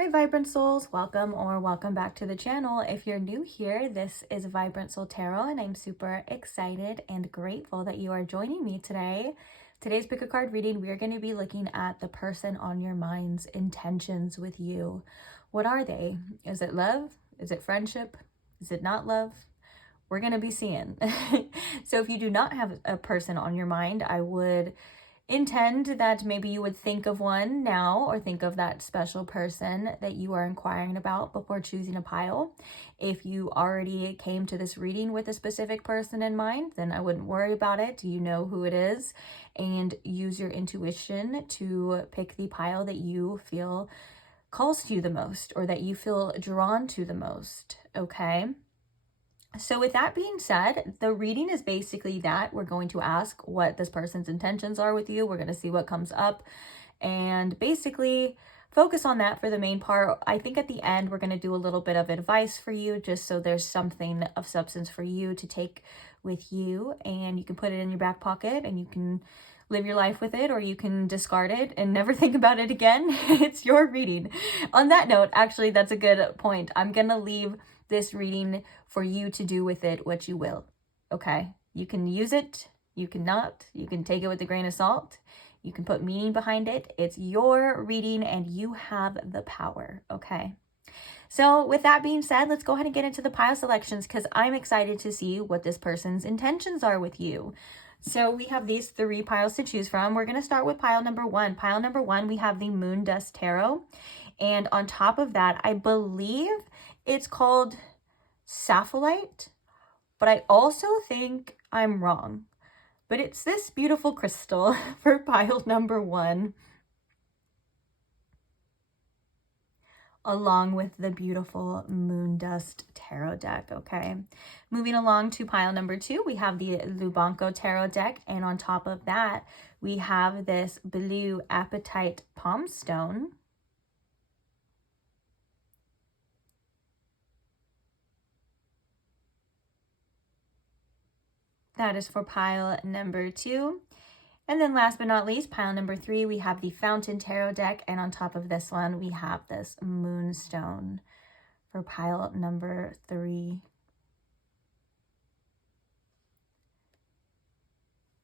Hi Vibrant Souls, welcome or welcome back to the channel. If you're new here, this is Vibrant Soul Tarot and I'm super excited and grateful that you are joining me today. Today's pick a card reading, we are going to be looking at the person on your mind's intentions with you. What are they? Is it love? Is it friendship? Is it not love? We're going to be seeing. So if you do not have a person on your mind, I would intend that maybe you would think of one now or think of that special person that you are inquiring about before choosing a pile. If you already came to this reading with a specific person in mind, then I wouldn't worry about it. You know who it is, and use your intuition to pick the pile that you feel calls to you the most or that you feel drawn to the most, okay? So with that being said, the reading is basically that. We're going to ask what this person's intentions are with you. We're going to see what comes up and basically focus on that for the main part. I think at the end, we're going to do a little bit of advice for you just so there's something of substance for you to take with you, and you can put it in your back pocket and you can live your life with it, or you can discard it and never think about it again. It's your reading. On that note, actually, that's a good point. I'm going to leave this reading for you to do with it what you will, okay? You can use it, you cannot, you can take it with a grain of salt, you can put meaning behind it. It's your reading and you have the power, okay? So with that being said, let's go ahead and get into the pile selections because I'm excited to see what this person's intentions are with you. So we have these 3 piles to choose from. We're going to start with pile number 1. Pile number 1, we have the Moon Dust Tarot. And on top of that, I believe it's called sapphire, but I also think I'm wrong. But it's this beautiful crystal for pile number 1, along with the beautiful Moon Dust Tarot deck, okay? Moving along to pile number 2, we have the Lubanko Tarot deck, and on top of that, we have this blue Apatite Palm Stone. That is for pile number 2. And then last but not least, pile number 3, we have the Fountain Tarot deck. And on top of this one, we have this Moonstone for pile number 3.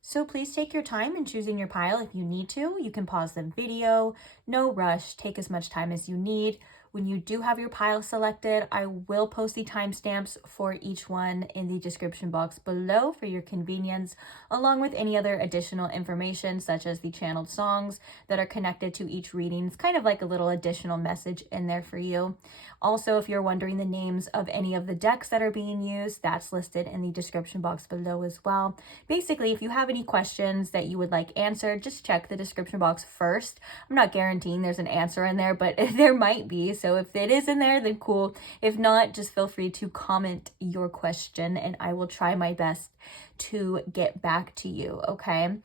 So please take your time in choosing your pile if you need to. You can pause the video, no rush, take as much time as you need. When you do have your pile selected, I will post the timestamps for each one in the description box below for your convenience, along with any other additional information such as the channeled songs that are connected to each reading. It's kind of like a little additional message in there for you. Also, if you're wondering the names of any of the decks that are being used, that's listed in the description box below as well. Basically, if you have any questions that you would like answered, just check the description box first. I'm not guaranteeing there's an answer in there, but there might be. So if it is in there, then cool. If not, just feel free to comment your question and I will try my best to get back to you, okay?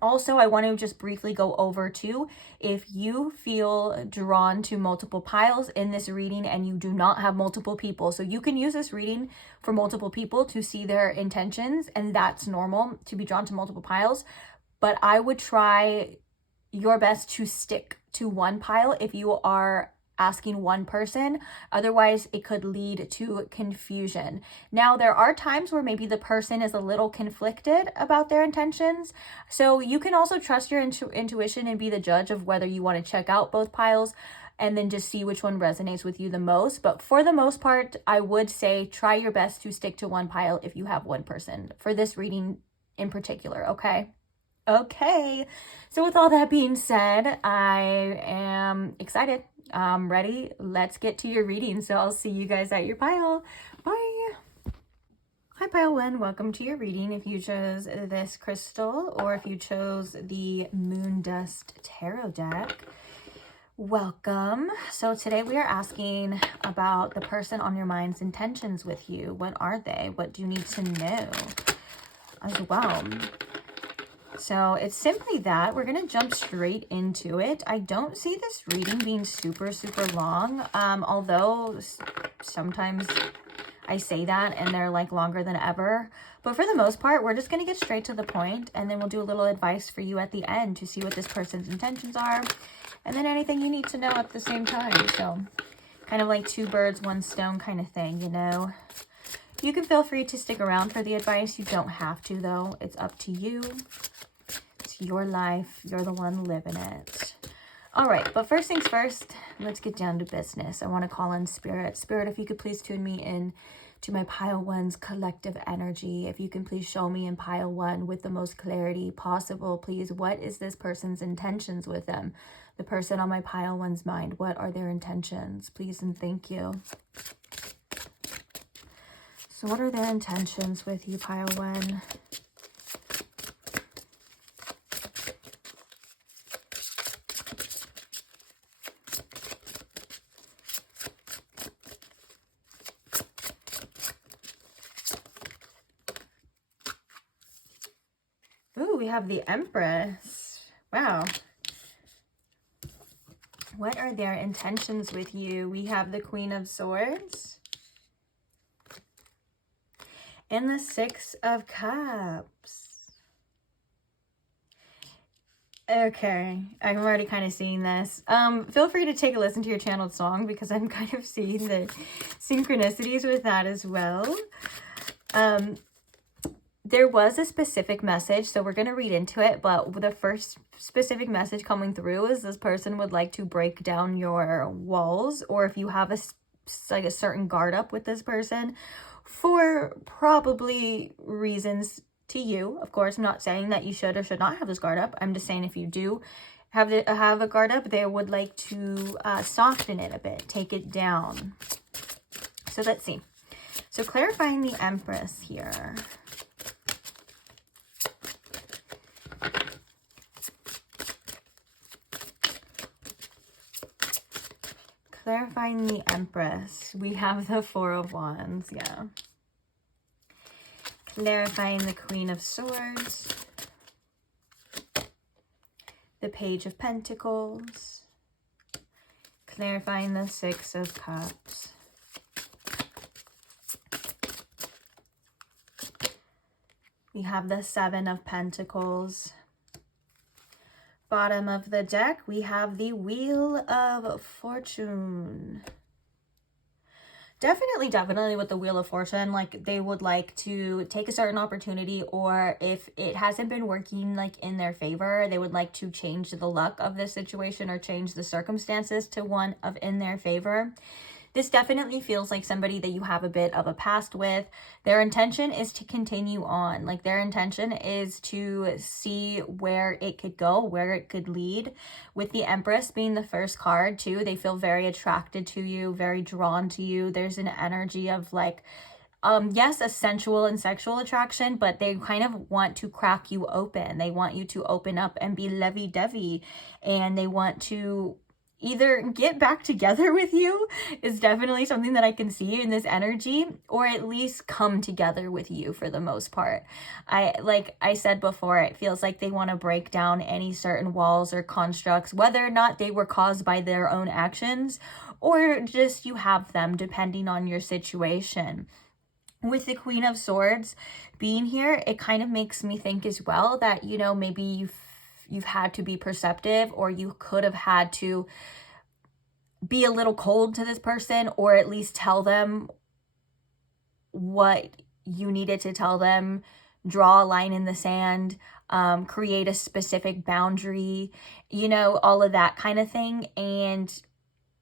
Also, I want to just briefly go over too, if you feel drawn to multiple piles in this reading and you do not have multiple people, so you can use this reading for multiple people to see their intentions, and that's normal to be drawn to multiple piles, but I would try your best to stick to one pile if you are asking one person. Otherwise, it could lead to confusion. Now, there are times where maybe the person is a little conflicted about their intentions. So you can also trust your intuition and be the judge of whether you want to check out both piles and then just see which one resonates with you the most. But for the most part, I would say try your best to stick to one pile if you have one person for this reading in particular, okay? Okay, so with all that being said, I am excited. I'm ready. Let's get to your reading. So I'll see you guys at your pile. Bye. Hi, pile 1. Welcome to your reading. If you chose this crystal or if you chose the Moon Dust Tarot deck, welcome. So today we are asking about the person on your mind's intentions with you. What are they? What do you need to know as well? So it's simply that. We're going to jump straight into it. I don't see this reading being super long, although sometimes I say that and they're like longer than ever. But for the most part, we're just going to get straight to the point, and then we'll do a little advice for you at the end to see what this person's intentions are. and then anything you need to know at the same time. So kind of like 2 birds, 1 stone kind of thing, you know. You can feel free to stick around for the advice. You don't have to, though. It's up to you. It's your life. You're the one living it. All right, but first things first, let's get down to business. I want to call in Spirit. Spirit, if you could please tune me in to my pile 1's collective energy. If you can please show me in pile 1 with the most clarity possible, please. What is this person's intentions with them? The person on my pile 1's mind. What are their intentions? Please and thank you. So what are their intentions with you, pile 1? Ooh, we have the Empress. Wow. What are their intentions with you? We have the Queen of Swords and the 6 of Cups. Okay, I'm already kind of seeing this. Feel free to take a listen to your channeled song because I'm kind of seeing the synchronicities with that as well. There was a specific message, so we're going to read into it, but the first specific message coming through is this person would like to break down your walls, or if you have a certain guard up with this person, for probably reasons to you. Of course, I'm not saying that you should or should not have this guard up. I'm just saying if you do have a guard up, they would like to soften it a bit, take it down. So let's see. So clarifying the Empress here. Clarifying the Empress. We have the 4 of Wands, yeah. Clarifying the Queen of Swords. The Page of Pentacles. Clarifying the 6 of Cups. We have the 7 of Pentacles. Bottom of the deck, we have the Wheel of Fortune. Definitely with the Wheel of Fortune, like they would like to take a certain opportunity, or if it hasn't been working like in their favor, they would like to change the luck of this situation or change the circumstances to one of in their favor. This definitely feels like somebody that you have a bit of a past with. Their intention is to continue on. Like their intention is to see where it could go, where it could lead. With the Empress being the first card too, they feel very attracted to you, very drawn to you. There's an energy of like, yes, a sensual and sexual attraction, but they kind of want to crack you open. They want you to open up and be lovey-dovey, and they want to either get back together with you is definitely something that I can see in this energy, or at least come together with you for the most part. Like I said before, it feels like they want to break down any certain walls or constructs, whether or not they were caused by their own actions or just you have them depending on your situation. With the Queen of Swords being here, it kind of makes me think as well that, you know, maybe you've had to be perceptive, or you could have had to be a little cold to this person, or at least tell them what you needed to tell them, draw a line in the sand, create a specific boundary, you know, all of that kind of thing. And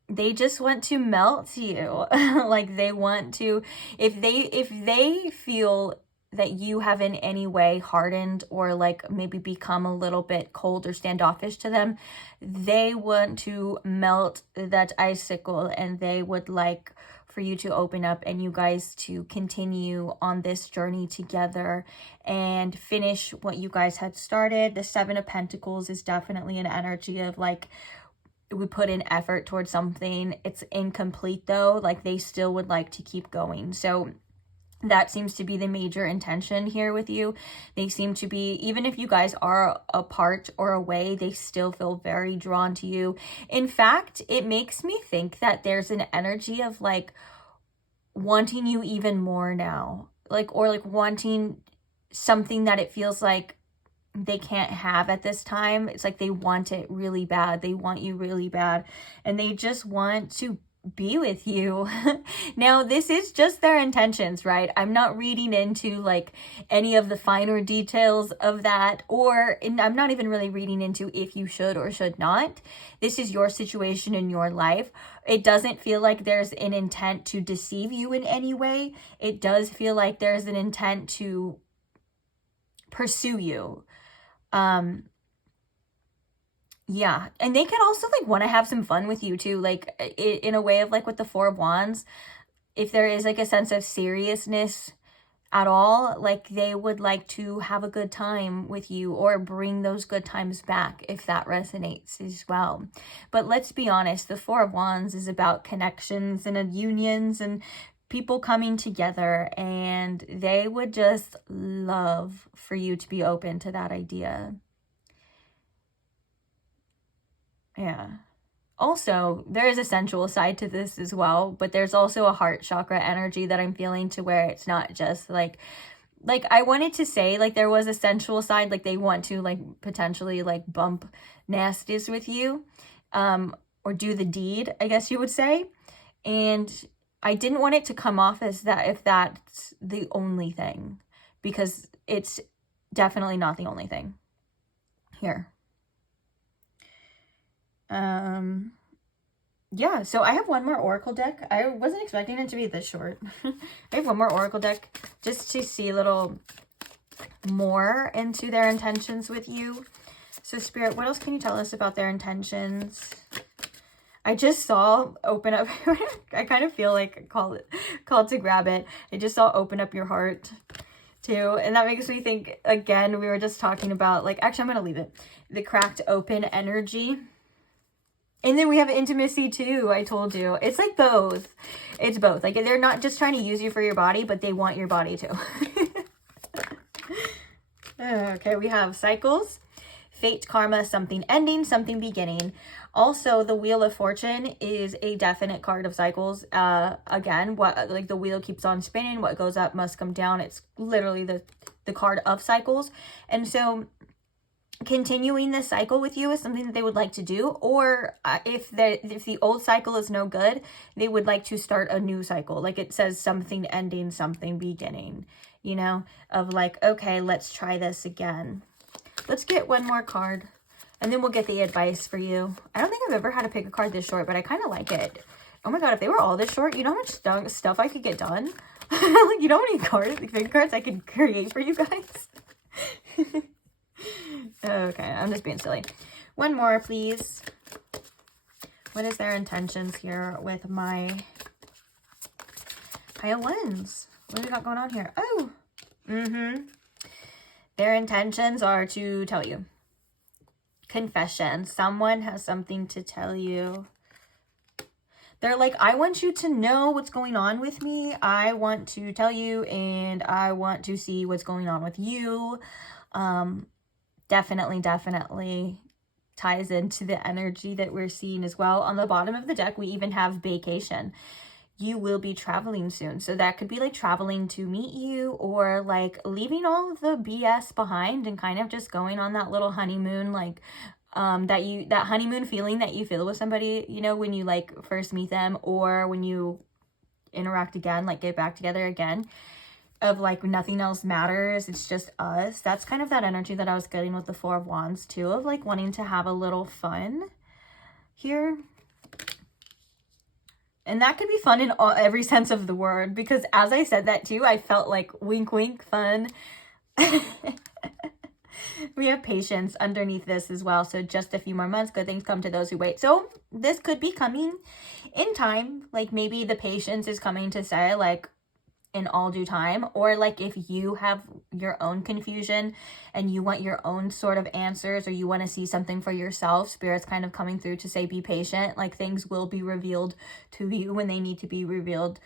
they just want to melt you. Like they want to, if they feel that you have in any way hardened or like maybe become a little bit cold or standoffish to them, they want to melt that icicle, and they would like for you to open up and you guys to continue on this journey together and finish what you guys had started. The 7 of Pentacles is definitely an energy of like, we put in effort towards something. It's incomplete though. Like they still would like to keep going. So that seems to be the major intention here with you. They seem to be, even if you guys are apart or away, they still feel very drawn to you. In fact, it makes me think that there's an energy of like wanting you even more now. Like, or like wanting something that it feels like they can't have at this time. It's like they want it really bad. They want you really bad, and they just want to be with you. Now, this is just their intentions, right? I'm not reading into like any of the finer details of that, and I'm not even really reading into if you should or should not. This is your situation in your life. It doesn't feel like there's an intent to deceive you in any way. It does feel like there's an intent to pursue you. Yeah, and they could also like want to have some fun with you too, like in a way of like with the Four of Wands. If there is like a sense of seriousness at all, like they would like to have a good time with you or bring those good times back if that resonates as well. But let's be honest, the Four of Wands is about connections and unions and people coming together, and they would just love for you to be open to that idea. Yeah. Also, there is a sensual side to this as well, but there's also a heart chakra energy that I'm feeling, to where it's not just like I wanted to say like there was a sensual side, like they want to like potentially like bump nasties with you, or do the deed, I guess you would say. And I didn't want it to come off as that, if that's the only thing, because it's definitely not the only thing here. Yeah, so I have one more oracle deck. I wasn't expecting it to be this short. I have one more oracle deck just to see a little more into their intentions with you. So Spirit, what else can you tell us about their intentions? I just saw open up. I kind of feel like called to grab it. I just saw open up your heart too, and that makes me think again. We were just talking about like, actually, I'm gonna leave it. The cracked open energy. And then we have intimacy too. I told you. It's like both. It's both. Like they're not just trying to use you for your body, but they want your body too. Okay, we have cycles, fate, karma, something ending, something beginning. Also, the Wheel of Fortune is a definite card of cycles. Again, what like the wheel keeps on spinning. What goes up must come down. It's literally the card of cycles. And so continuing this cycle with you is something that they would like to do, or if the old cycle is no good, they would like to start a new cycle. Like it says, something ending, something beginning, you know, of like, okay, let's try this again. Let's get one more card, and then we'll get the advice for you. I don't think I've ever had to pick a card this short, but I kind of like it. Oh my god, if they were all this short, you know how much stuff I could get done? Like, you know how many big cards I could create for you guys? Okay, I'm just being silly. One more, please. What is their intentions here with my pile ones? What do we got going on here? Oh, their intentions are to tell you. Confession. Someone has something to tell you. They're like, I want you to know what's going on with me. I want to tell you, and I want to see what's going on with you. Definitely ties into the energy that we're seeing as well. On the bottom of the deck, we even have vacation. You will be traveling soon. So that could be like traveling to meet you, or like leaving all of the BS behind and kind of just going on that little honeymoon, like that honeymoon feeling that you feel with somebody, you know, when you like first meet them, or when you interact again, like get back together again, of like nothing else matters, it's just us. That's kind of that energy that I was getting with the Four of Wands too, of like wanting to have a little fun here. And that could be fun in every sense of the word, because as I said that too, I felt like wink wink fun. We have patience underneath this as well. So just a few more months, good things come to those who wait. So this could be coming in time. Like maybe the patience is coming to say like in all due time, or like if you have your own confusion and you want your own sort of answers, or you want to see something for yourself, Spirit's kind of coming through to say be patient. Like things will be revealed to you when they need to be revealed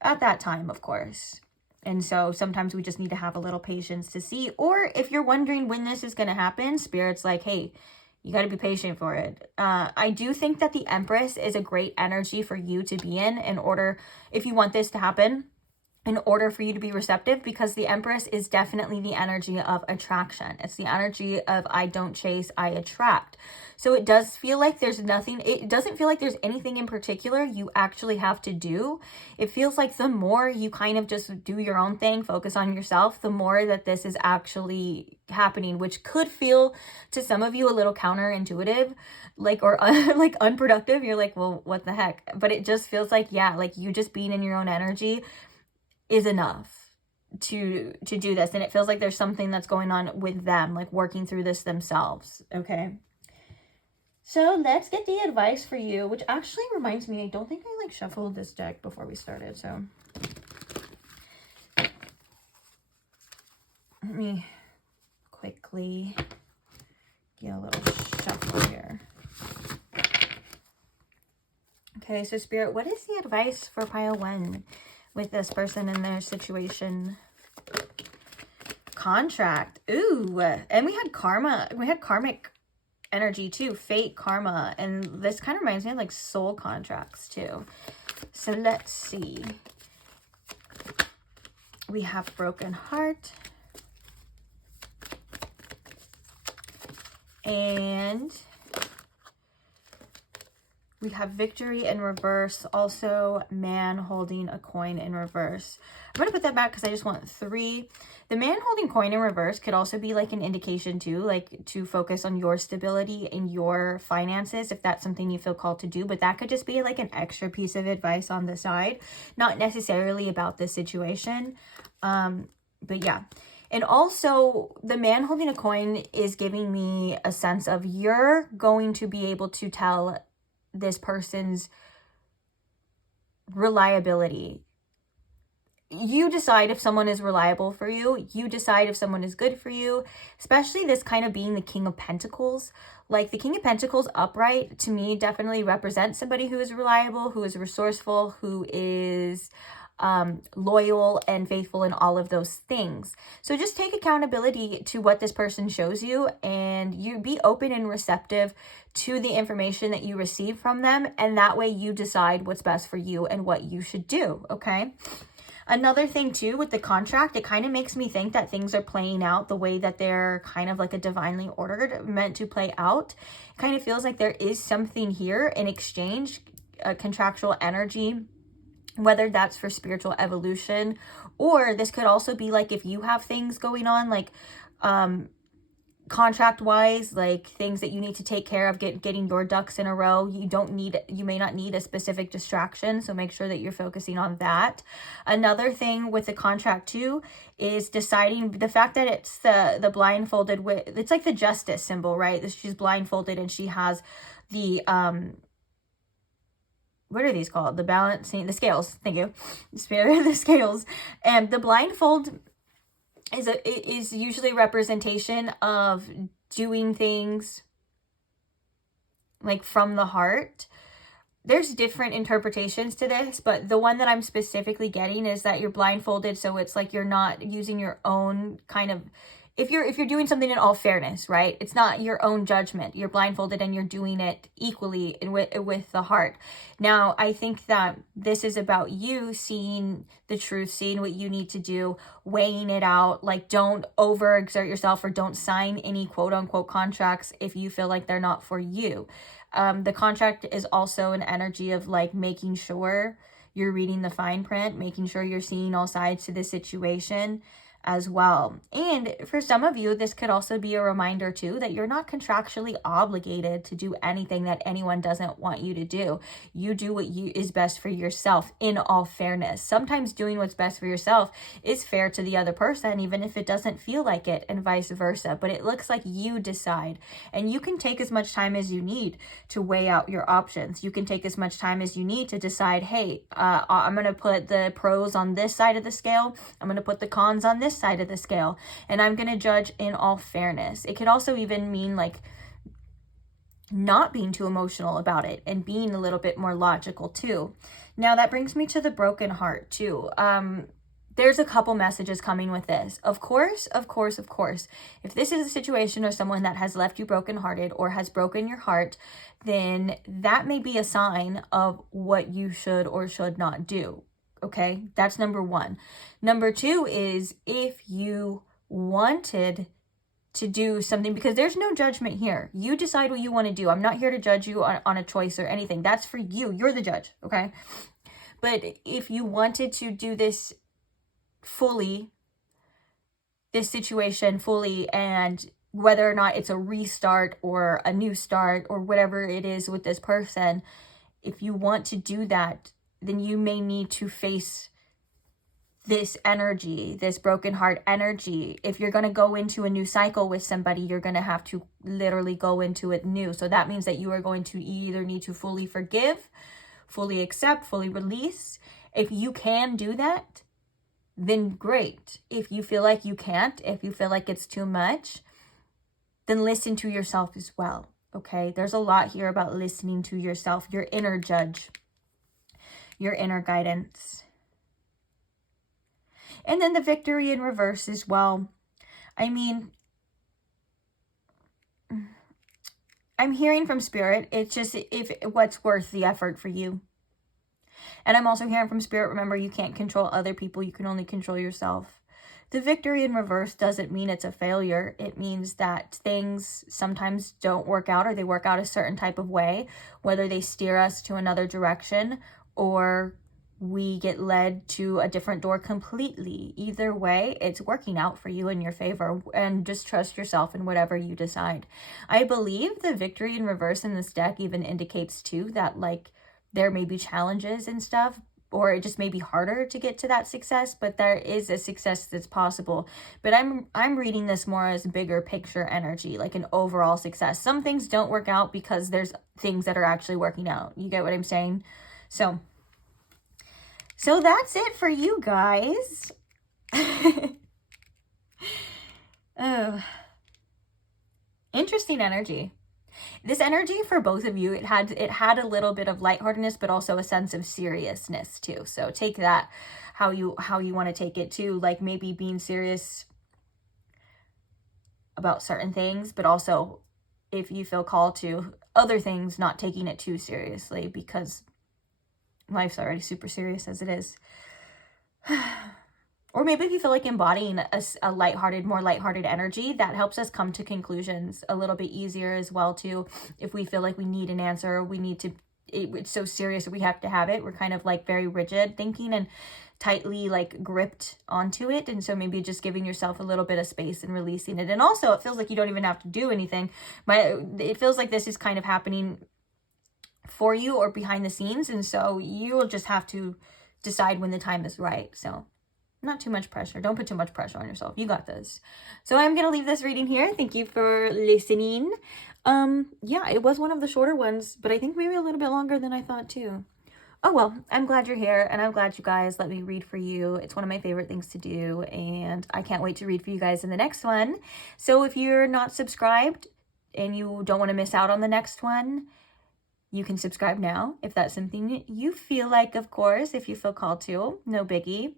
at that time, of course. And so sometimes we just need to have a little patience to see. Or if you're wondering when this is going to happen, Spirit's like, hey, you got to be patient for it. I do think that the Empress is a great energy for you to be in order, if you want this to happen. in order for you to be receptive, because the Empress is definitely the energy of attraction. It's the energy of I don't chase, I attract. So it does feel like there's nothing, it doesn't feel like there's anything in particular you actually have to do. It feels like the more you kind of just do your own thing, focus on yourself, the more that this is actually happening, which could feel to some of you a little counterintuitive, like, or like unproductive. You're like, well, what the heck? But it just feels like, yeah, like you just being in your own energy is enough to do this. And it feels like there's something that's going on with them, like working through this themselves. Okay, so let's get the advice for you, which actually reminds me, I don't think I like shuffled this deck before we started, so let me quickly get a little shuffle here. Okay, so Spirit, what is the advice for pile 1 with this person and their situation? Contract. Ooh, and we had karma. We had karmic energy too. Fate, karma. And this kind of reminds me of like soul contracts too. So let's see. We have broken heart. And we have victory in reverse. Also, man holding a coin in reverse. I'm going to put that back because I just want 3. The man holding coin in reverse could also be like an indication too, like to focus on your stability in your finances, if that's something you feel called to do. But that could just be like an extra piece of advice on the side, not necessarily about this situation. But yeah. And also, the man holding a coin is giving me a sense of you're going to be able to tell this person's reliability. You decide if someone is reliable for you. You decide if someone is good for you, especially this kind of being the King of Pentacles. Like the King of Pentacles upright to me definitely represents somebody who is reliable, who is resourceful, who is loyal and faithful in all of those things. So just take accountability to what this person shows you, and you be open and receptive to the information that you receive from them. And that way you decide what's best for you and what you should do. Okay. Another thing too with the contract, it kind of makes me think that things are playing out the way that they're kind of like a divinely ordered, meant to play out. It kind of feels like there is something here in exchange, a contractual energy, whether that's for spiritual evolution, or this could also be like if you have things going on, like contract wise, like things that you need to take care of, getting your ducks in a row. You may not need a specific distraction, so make sure that you're focusing on that. Another thing with the contract too is deciding the fact that it's the blindfolded, with it's like the justice symbol, right? She's blindfolded and she has the what are these called? The scales. Thank you. Spirit, the scales. And the blindfold is usually representation of doing things like from the heart. There's different interpretations to this, but the one that I'm specifically getting is that you're blindfolded, so it's like you're not using your own kind of, if you're doing something in all fairness, right? It's not your own judgment. You're blindfolded and you're doing it equally with the heart. Now, I think that this is about you seeing the truth, seeing what you need to do, weighing it out. Like, don't overexert yourself or don't sign any quote unquote contracts if you feel like they're not for you. The contract is also an energy of like making sure you're reading the fine print, making sure you're seeing all sides to the situation as well. And for some of you, this could also be a reminder too that you're not contractually obligated to do anything that anyone doesn't want you to do. You do what is best for yourself, in all fairness. Sometimes doing what's best for yourself is fair to the other person, even if it doesn't feel like it, and vice versa. But it looks like you decide, and you can take as much time as you need to weigh out your options. You can take as much time as you need to decide, hey, I'm going to put the pros on this side of the scale. I'm going to put the cons on this side of the scale, and I'm going to judge in all fairness. It could also even mean like not being too emotional about it and being a little bit more logical too. Now that brings me to the broken heart too. There's a couple messages coming with this. Of course, if this is a situation of someone that has left you brokenhearted or has broken your heart, then that may be a sign of what you should or should not do. okay? That's number one. Number two is if you wanted to do something, because there's no judgment here. You decide what you want to do. I'm not here to judge you on a choice or anything. That's for you. You're the judge, okay? But if you wanted to do this fully, this situation fully, and whether or not it's a restart or a new start or whatever it is with this person, if you want to do that, then you may need to face this energy, this broken heart energy. If you're going to go into a new cycle with somebody, you're going to have to literally go into it new. So that means that you are going to either need to fully forgive, fully accept, fully release. If you can do that, then great. If you feel like you can't, if you feel like it's too much, then listen to yourself as well. Okay, there's a lot here about listening to yourself, your inner judge, your inner guidance. And then the victory in reverse as well. I mean, I'm hearing from Spirit, it's just if what's worth the effort for you. And I'm also hearing from Spirit, remember, you can't control other people, you can only control yourself. The victory in reverse doesn't mean it's a failure. It means that things sometimes don't work out, or they work out a certain type of way, whether they steer us to another direction or we get led to a different door completely. Either way, it's working out for you in your favor, and just trust yourself in whatever you decide. I believe the victory in reverse in this deck even indicates too that like there may be challenges and stuff, or it just may be harder to get to that success, but there is a success that's possible. But I'm reading this more as bigger picture energy, like an overall success. Some things don't work out because there's things that are actually working out. You get what I'm saying? So that's it for you guys. Oh, interesting energy. This energy for both of you, it had a little bit of lightheartedness, but also a sense of seriousness too. So take that how you want to take it too. Like maybe being serious about certain things, but also if you feel called to other things, not taking it too seriously, because life's already super serious as it is. Or maybe if you feel like embodying a lighthearted, more lighthearted energy, that helps us come to conclusions a little bit easier as well too. If we feel like we need an answer, or we need to, it's so serious that we have to have it. We're kind of like very rigid thinking and tightly like gripped onto it. And so maybe just giving yourself a little bit of space and releasing it. And also it feels like you don't even have to do anything, but it feels like this is kind of happening for you or behind the scenes. And so you will just have to decide when the time is right. So not too much pressure. Don't put too much pressure on yourself. You got this. So I'm going to leave this reading here. Thank you for listening. Yeah, it was one of the shorter ones, but I think maybe a little bit longer than I thought too. Oh, well, I'm glad you're here, and I'm glad you guys let me read for you. It's one of my favorite things to do, and I can't wait to read for you guys in the next one. So if you're not subscribed and you don't want to miss out on the next one, you can subscribe now if that's something you feel like, of course, if you feel called to. No biggie.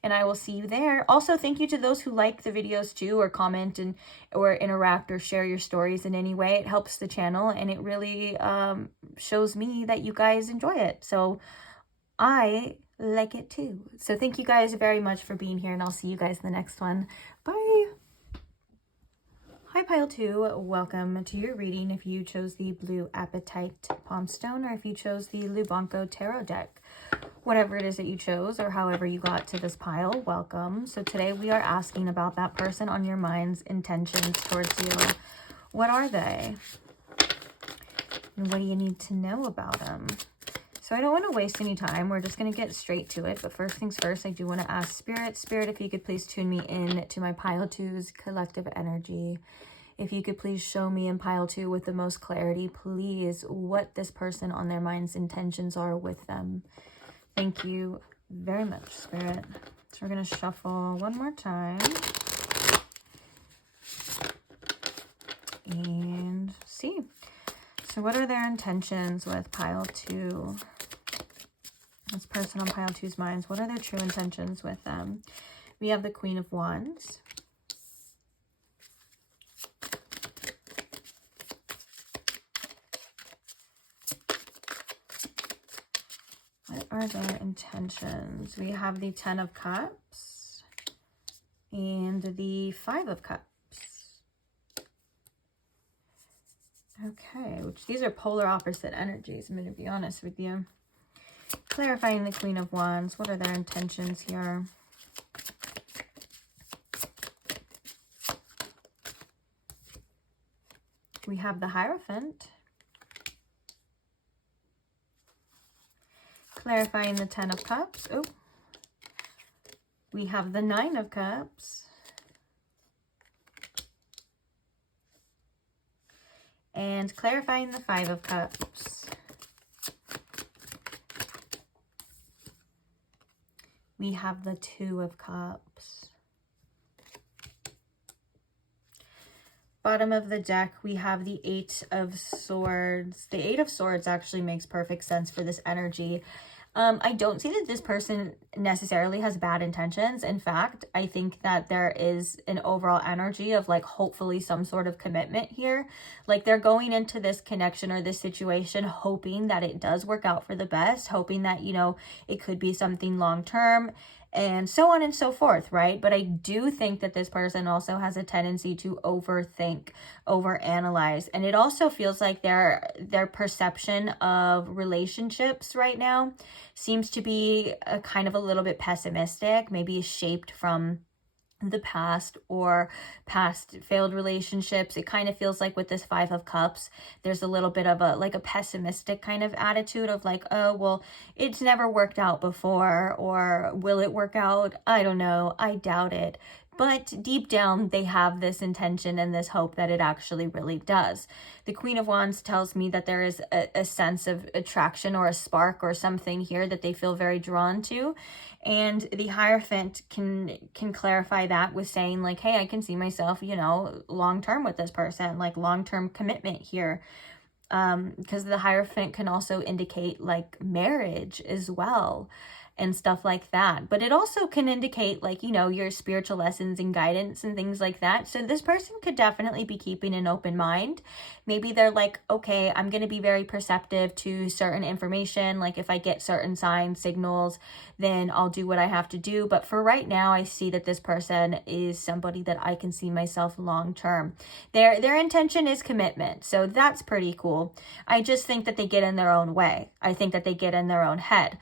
And I will see you there. Also, thank you to those who like the videos too, or comment and or interact or share your stories in any way. It helps the channel, and it really shows me that you guys enjoy it. So I like it too. So thank you guys very much for being here, and I'll see you guys in the next one. Bye. Hi Pile 2, welcome to your reading if you chose the Blue Apatite Palm Stone, or if you chose the Lubanko Tarot deck. Whatever it is that you chose, or however you got to this pile, welcome. So today we are asking about that person on your mind's intentions towards you. What are they? And what do you need to know about them? So I don't want to waste any time. We're just going to get straight to it. But first things first, I do want to ask Spirit, if you could please tune me in to my Pile 2's collective energy. If you could please show me in Pile 2 with the most clarity, please, what this person on their mind's intentions are with them. Thank you very much, Spirit. So we're going to shuffle one more time. And see. So what are their intentions with Pile 2? This person on Pile 2's minds, what are their true intentions with them? We have the Queen of Wands. What are their intentions? We have the 10 of Cups and the 5 of Cups. Okay, which these are polar opposite energies, I'm going to be honest with you. Clarifying the Queen of Wands. What are their intentions here? We have the Hierophant. Clarifying the 10 of Cups. Oh, we have the 9 of Cups. And clarifying the 5 of Cups. We have the 2 of Cups. Bottom of the deck, we have the 8 of Swords. The 8 of Swords actually makes perfect sense for this energy. I don't see that this person necessarily has bad intentions. In fact, I think that there is an overall energy of like hopefully some sort of commitment here. Like they're going into this connection or this situation hoping that it does work out for the best, hoping that, you know, it could be something long term and so on and so forth, right? But I do think that this person also has a tendency to overthink, overanalyze. And it also feels like their perception of relationships right now seems to be a kind of a little bit pessimistic, maybe shaped from the past or past failed relationships. It kind of feels like with this 5 of Cups, there's a little bit of a like a pessimistic kind of attitude of like, oh, well, it's never worked out before, or will it work out? I don't know. I doubt it. But deep down, they have this intention and this hope that it actually really does. The Queen of Wands tells me that there is a sense of attraction or a spark or something here that they feel very drawn to. And the Hierophant can clarify that with saying like, hey, I can see myself, you know, long-term with this person, like long-term commitment here. Because the Hierophant can also indicate like marriage as well and stuff like that. But it also can indicate like, you know, your spiritual lessons and guidance and things like that. So this person could definitely be keeping an open mind. Maybe they're like, okay, I'm going to be very perceptive to certain information. Like if I get certain signs, signals, then I'll do what I have to do. But for right now, I see that this person is somebody that I can see myself long term. Their intention is commitment. So that's pretty cool. I just think that they get in their own way. I think that they get in their own head.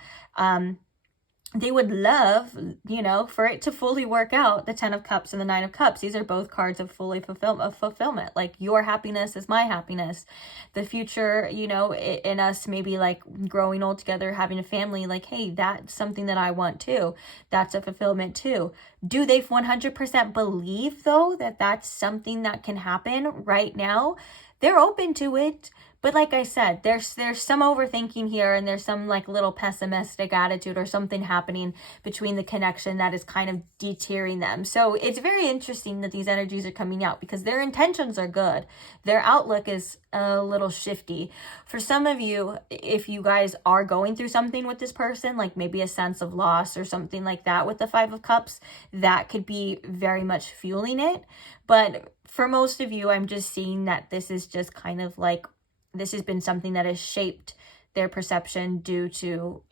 They would love, you know, for it to fully work out, the 10 of Cups and the 9 of Cups. These are both cards of fulfillment. Like your happiness is my happiness. The future, you know, in us maybe like growing old together, having a family, like, hey, that's something that I want too. That's a fulfillment too. Do they 100% believe though that that's something that can happen right now? They're open to it. But like I said, there's some overthinking here, and there's some like little pessimistic attitude or something happening between the connection that is kind of deterring them. So it's very interesting that these energies are coming out because their intentions are good. Their outlook is a little shifty. For some of you, if you guys are going through something with this person, like maybe a sense of loss or something like that with the 5 of Cups, that could be very much fueling it. But for most of you, I'm just seeing that this is just kind of like, this has been something that has shaped their perception due to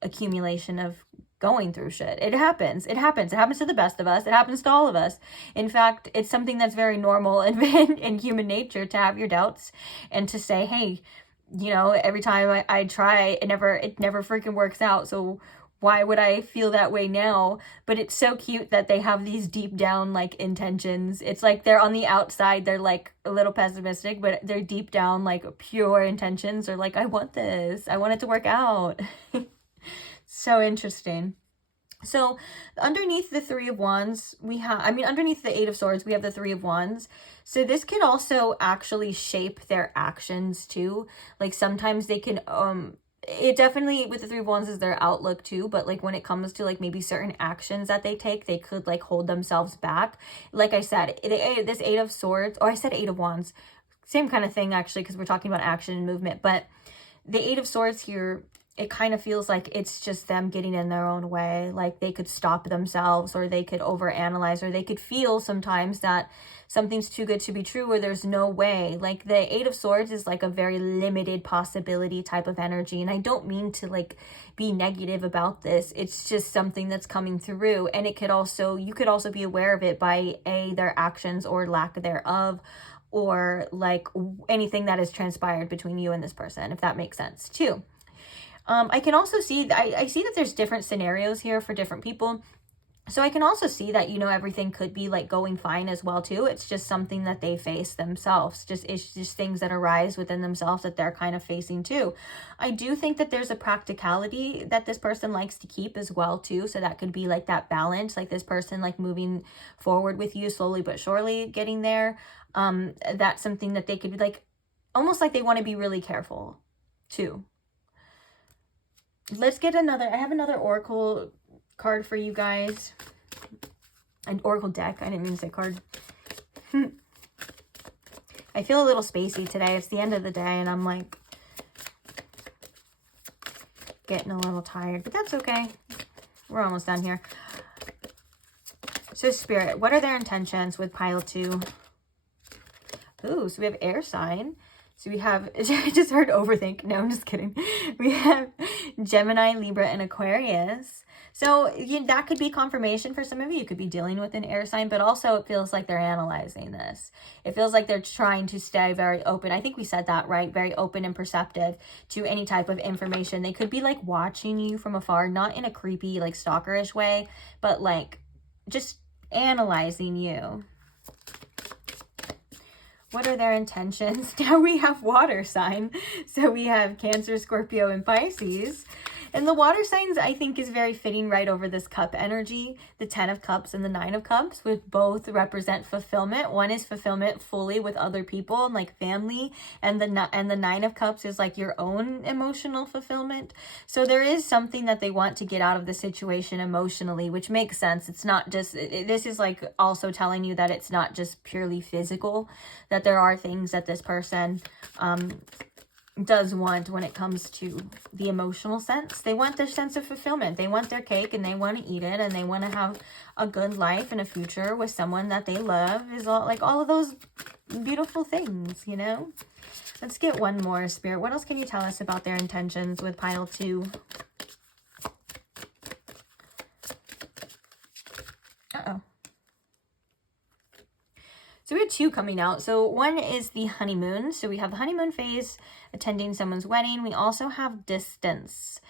accumulation of going through shit. It happens. It happens. It happens to the best of us. It happens to all of us. In fact, it's something that's very normal in human nature to have your doubts and to say, hey, you know, every time I try, it never freaking works out. So why would I feel that way now? But it's so cute that they have these deep down like intentions. It's like they're on the outside, they're like a little pessimistic, but they're deep down like pure intentions are like, I want this. I want it to work out. So interesting. So underneath the 3 of Wands, underneath the 8 of Swords, we have the 3 of Wands. So this can also actually shape their actions too. Like sometimes they can, it definitely, with the 3 of Wands, is their outlook too, but like when it comes to like maybe certain actions that they take, they could like hold themselves back. Like I said, this 8 of Swords, or I said 8 of Wands, same kind of thing actually, because we're talking about action and movement, but the 8 of Swords here it kind of feels like it's just them getting in their own way. Like they could stop themselves, or they could overanalyze, or they could feel sometimes that something's too good to be true, or there's no way. Like the Eight of Swords is like a very limited possibility type of energy. And I don't mean to like be negative about this. It's just something that's coming through. And it could also, you could also be aware of it by their actions or lack thereof, or like anything that has transpired between you and this person, if that makes sense too. I can also see, I see that there's different scenarios here for different people. So I can also see that, you know, everything could be like going fine as well too. It's just something that they face themselves. It's just things that arise within themselves that they're kind of facing too. I do think that there's a practicality that this person likes to keep as well too. So that could be like that balance, like this person like moving forward with you slowly but surely getting there. That's something that they could be like, almost like they want to be really careful too. Let's get another, I have another oracle card for you guys. An oracle deck. I didn't mean to say card. I feel a little spacey today. It's the end of the day and I'm like getting a little tired, but that's okay. We're almost done here. So Spirit, what are their intentions with pile 2? Ooh, so we have air sign. So we have, I just heard overthink. No, I'm just kidding. We have Gemini, Libra, and Aquarius. So that could be confirmation for some of you. You could be dealing with an air sign, but also it feels like they're analyzing this. It feels like they're trying to stay very open. I think we said that, right? Very open and perceptive to any type of information. They could be like watching you from afar, not in a creepy, like stalkerish way, but like just analyzing you. What are their intentions? Now we have water sign. So we have Cancer, Scorpio, and Pisces. And the water signs, I think, is very fitting right over this cup energy. The 10 of Cups and the 9 of Cups, which both represent fulfillment. One is fulfillment fully with other people and like family. And the 9 of Cups is like your own emotional fulfillment. So there is something that they want to get out of the situation emotionally, which makes sense. It's not just, this is like also telling you that it's not just purely physical, that there are things that this person does want when it comes to the emotional sense. They want their sense of fulfillment. They want their cake and they want to eat it, and they want to have a good life and a future with someone that they love. Is all like all of those beautiful things, you know. Let's get one more, Spirit. What else can you tell us about their intentions with pile 2? Uh-oh. So we have 2 coming out. So one is the honeymoon. So we have the honeymoon phase, attending someone's wedding. We also have distance.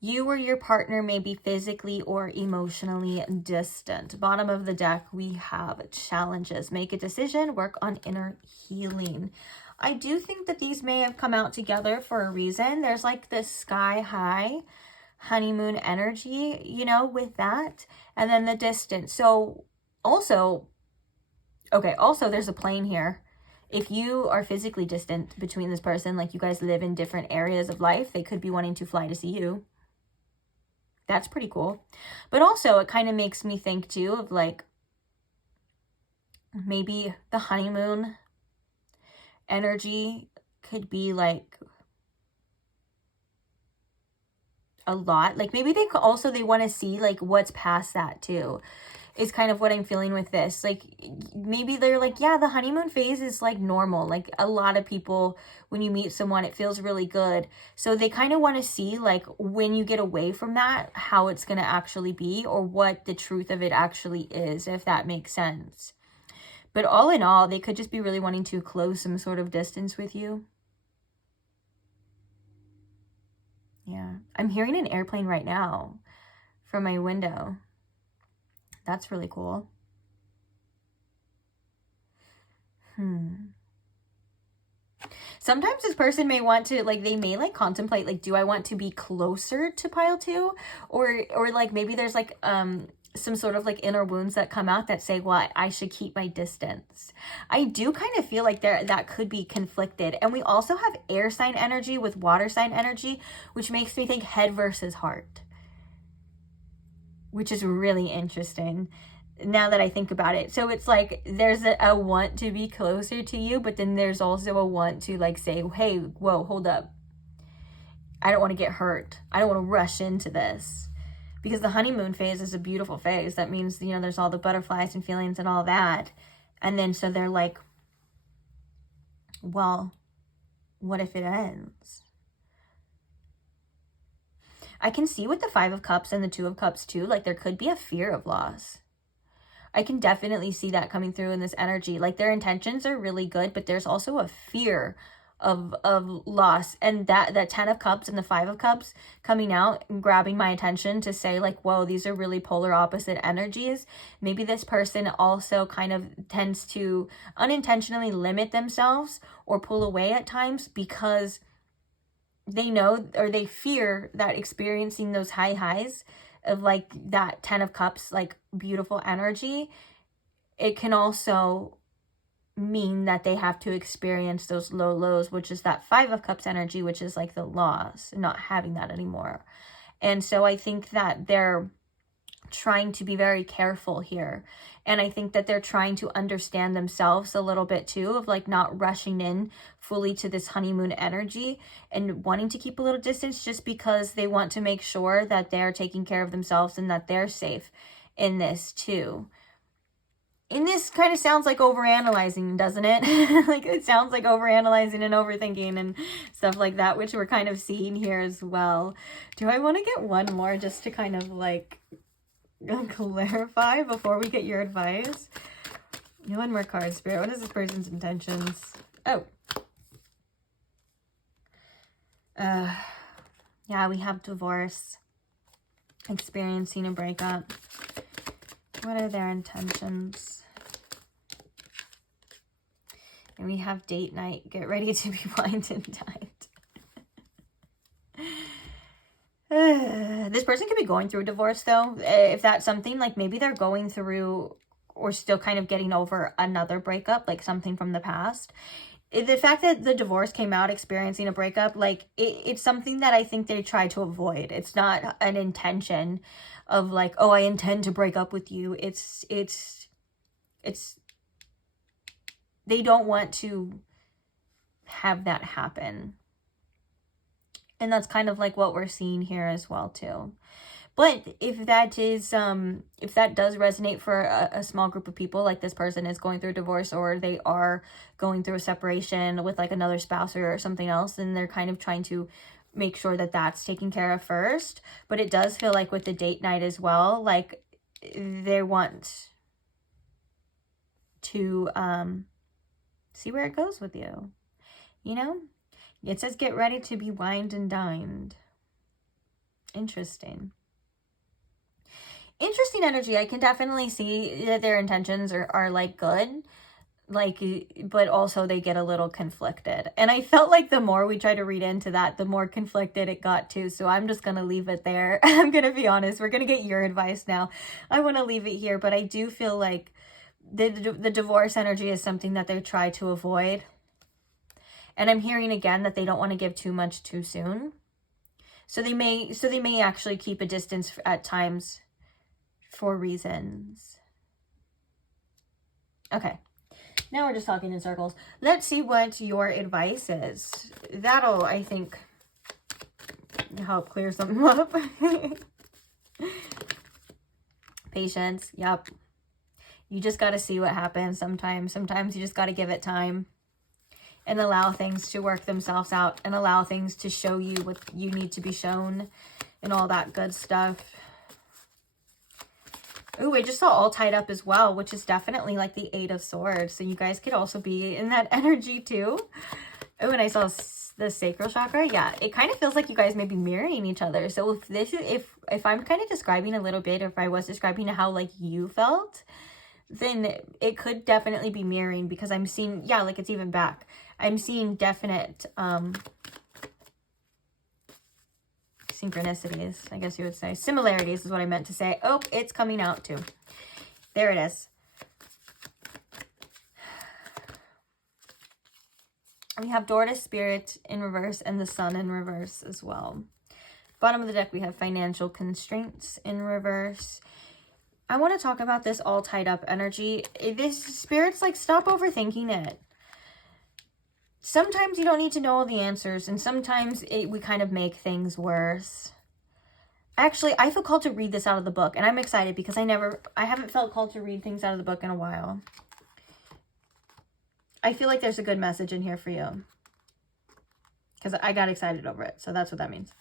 You or your partner may be physically or emotionally distant. Bottom of the deck, we have challenges. Make a decision, work on inner healing. I do think that these may have come out together for a reason. There's like this sky high honeymoon energy, you know, with that. And then the distance. So also, okay, also there's a plane here. If you are physically distant between this person, like you guys live in different areas of life, they could be wanting to fly to see you. That's pretty cool. But also it kind of makes me think too of like maybe the honeymoon energy could be like a lot. Like maybe they want to see like what's past that too. Is kind of what I'm feeling with this. Like maybe they're like, yeah, the honeymoon phase is like normal. Like a lot of people, when you meet someone, it feels really good. So they kind of want to see like when you get away from that, how it's going to actually be, or what the truth of it actually is, if that makes sense. But all in all, they could just be really wanting to close some sort of distance with you. Yeah. I'm hearing an airplane right now from my window. That's really cool. Sometimes this person may want to, like, they may, like, contemplate, like, do I want to be closer to pile 2? Or like, maybe there's, like, some sort of, like, inner wounds that come out that say, well, I should keep my distance. I do kind of feel like that could be conflicted. And we also have air sign energy with water sign energy, which makes me think head versus heart, which is really interesting now that I think about it. So it's like there's a want to be closer to you, but then there's also a want to like say, hey, whoa, hold up. I don't want to get hurt. I don't want to rush into this. Because the honeymoon phase is a beautiful phase. That means, you know, there's all the butterflies and feelings and all that. And then so they're like, well, what if it ends? I can see with the 5 of Cups and the 2 of Cups too, like there could be a fear of loss. I can definitely see that coming through in this energy. Like their intentions are really good, but there's also a fear of loss. And that 10 of Cups and the 5 of Cups coming out and grabbing my attention to say like, whoa, these are really polar opposite energies. Maybe this person also kind of tends to unintentionally limit themselves or pull away at times because they know or they fear that experiencing those high highs of like that 10 of Cups, like beautiful energy, it can also mean that they have to experience those low lows, which is that 5 of Cups energy, which is like the loss, not having that anymore. And so I think that they're trying to be very careful here. And I think that they're trying to understand themselves a little bit too, of like not rushing in fully to this honeymoon energy and wanting to keep a little distance just because they want to make sure that they're taking care of themselves and that they're safe in this too. And this kind of sounds like overanalyzing, doesn't it? Like it sounds like overanalyzing and overthinking and stuff like that, which we're kind of seeing here as well. Do I want to get one more just to kind of like clarify before we get your advice? One more card, Spirit. What is this person's intentions? Oh. Yeah, we have divorce. Experiencing a breakup. What are their intentions? And we have date night. Get ready to be wined and dined. This person could be going through a divorce though. If that's something, like maybe they're going through or still kind of getting over another breakup, like something from the past. The fact that the divorce came out experiencing a breakup, like it's something that I think they try to avoid. It's not an intention of like, oh, I intend to break up with you. It's they don't want to have that happen. And that's kind of like what we're seeing here as well too. But if that is, if that does resonate for a small group of people, like this person is going through a divorce or they are going through a separation with like another spouse or something else, then they're kind of trying to make sure that that's taken care of first. But it does feel like with the date night as well, like they want to see where it goes with you, you know? It says get ready to be wined and dined. Interesting energy. I can definitely see that their intentions are like good, like, but also they get a little conflicted. And I felt like the more we try to read into that, the more conflicted it got too. So I'm just going to leave it there. I'm going to be honest. We're going to get your advice now. I want to leave it here, but I do feel like the divorce energy is something that they try to avoid. And I'm hearing again that they don't want to give too much too soon. So they may actually keep a distance at times for reasons. Okay. Now we're just talking in circles. Let's see what your advice is. That'll, I think, help clear something up. Patience. Yep. You just got to see what happens sometimes. Sometimes you just got to give it time and allow things to work themselves out and allow things to show you what you need to be shown and all that good stuff. Ooh, I just saw all tied up as well, which is definitely like the 8 of Swords. So you guys could also be in that energy too. Oh, and I saw the sacral chakra. Yeah, it kind of feels like you guys may be mirroring each other. So if this is, if I'm kind of describing a little bit, if I was describing how like you felt, then it could definitely be mirroring, because I'm seeing, yeah, like it's even back. I'm seeing definite synchronicities, I guess you would say. Similarities is what I meant to say. Oh, it's coming out too. There it is. We have Dorcas Spirit in reverse and the Sun in reverse as well. Bottom of the deck, we have financial constraints in reverse. I want to talk about this all tied up energy. This Spirit's like, stop overthinking it. sometimes you don't need to know all the answers, and sometimes we kind of make things worse. Actually, I feel called to read this out of the book, and I'm excited because I haven't felt called to read things out of the book in a while. I feel like there's a good message in here for you, because I got excited over it, so that's what that means.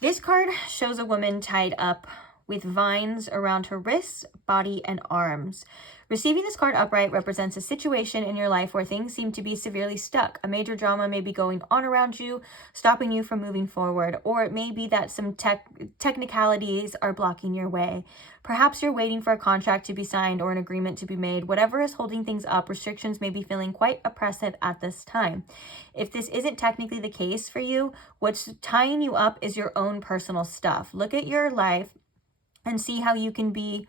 This card shows a woman tied up with vines around her wrists, body, and arms. Receiving this card upright represents a situation in your life where things seem to be severely stuck. A major drama may be going on around you, stopping you from moving forward, or it may be that some technicalities are blocking your way. Perhaps you're waiting for a contract to be signed or an agreement to be made. Whatever is holding things up, restrictions may be feeling quite oppressive at this time. If this isn't technically the case for you, what's tying you up is your own personal stuff. Look at your life and see how you can be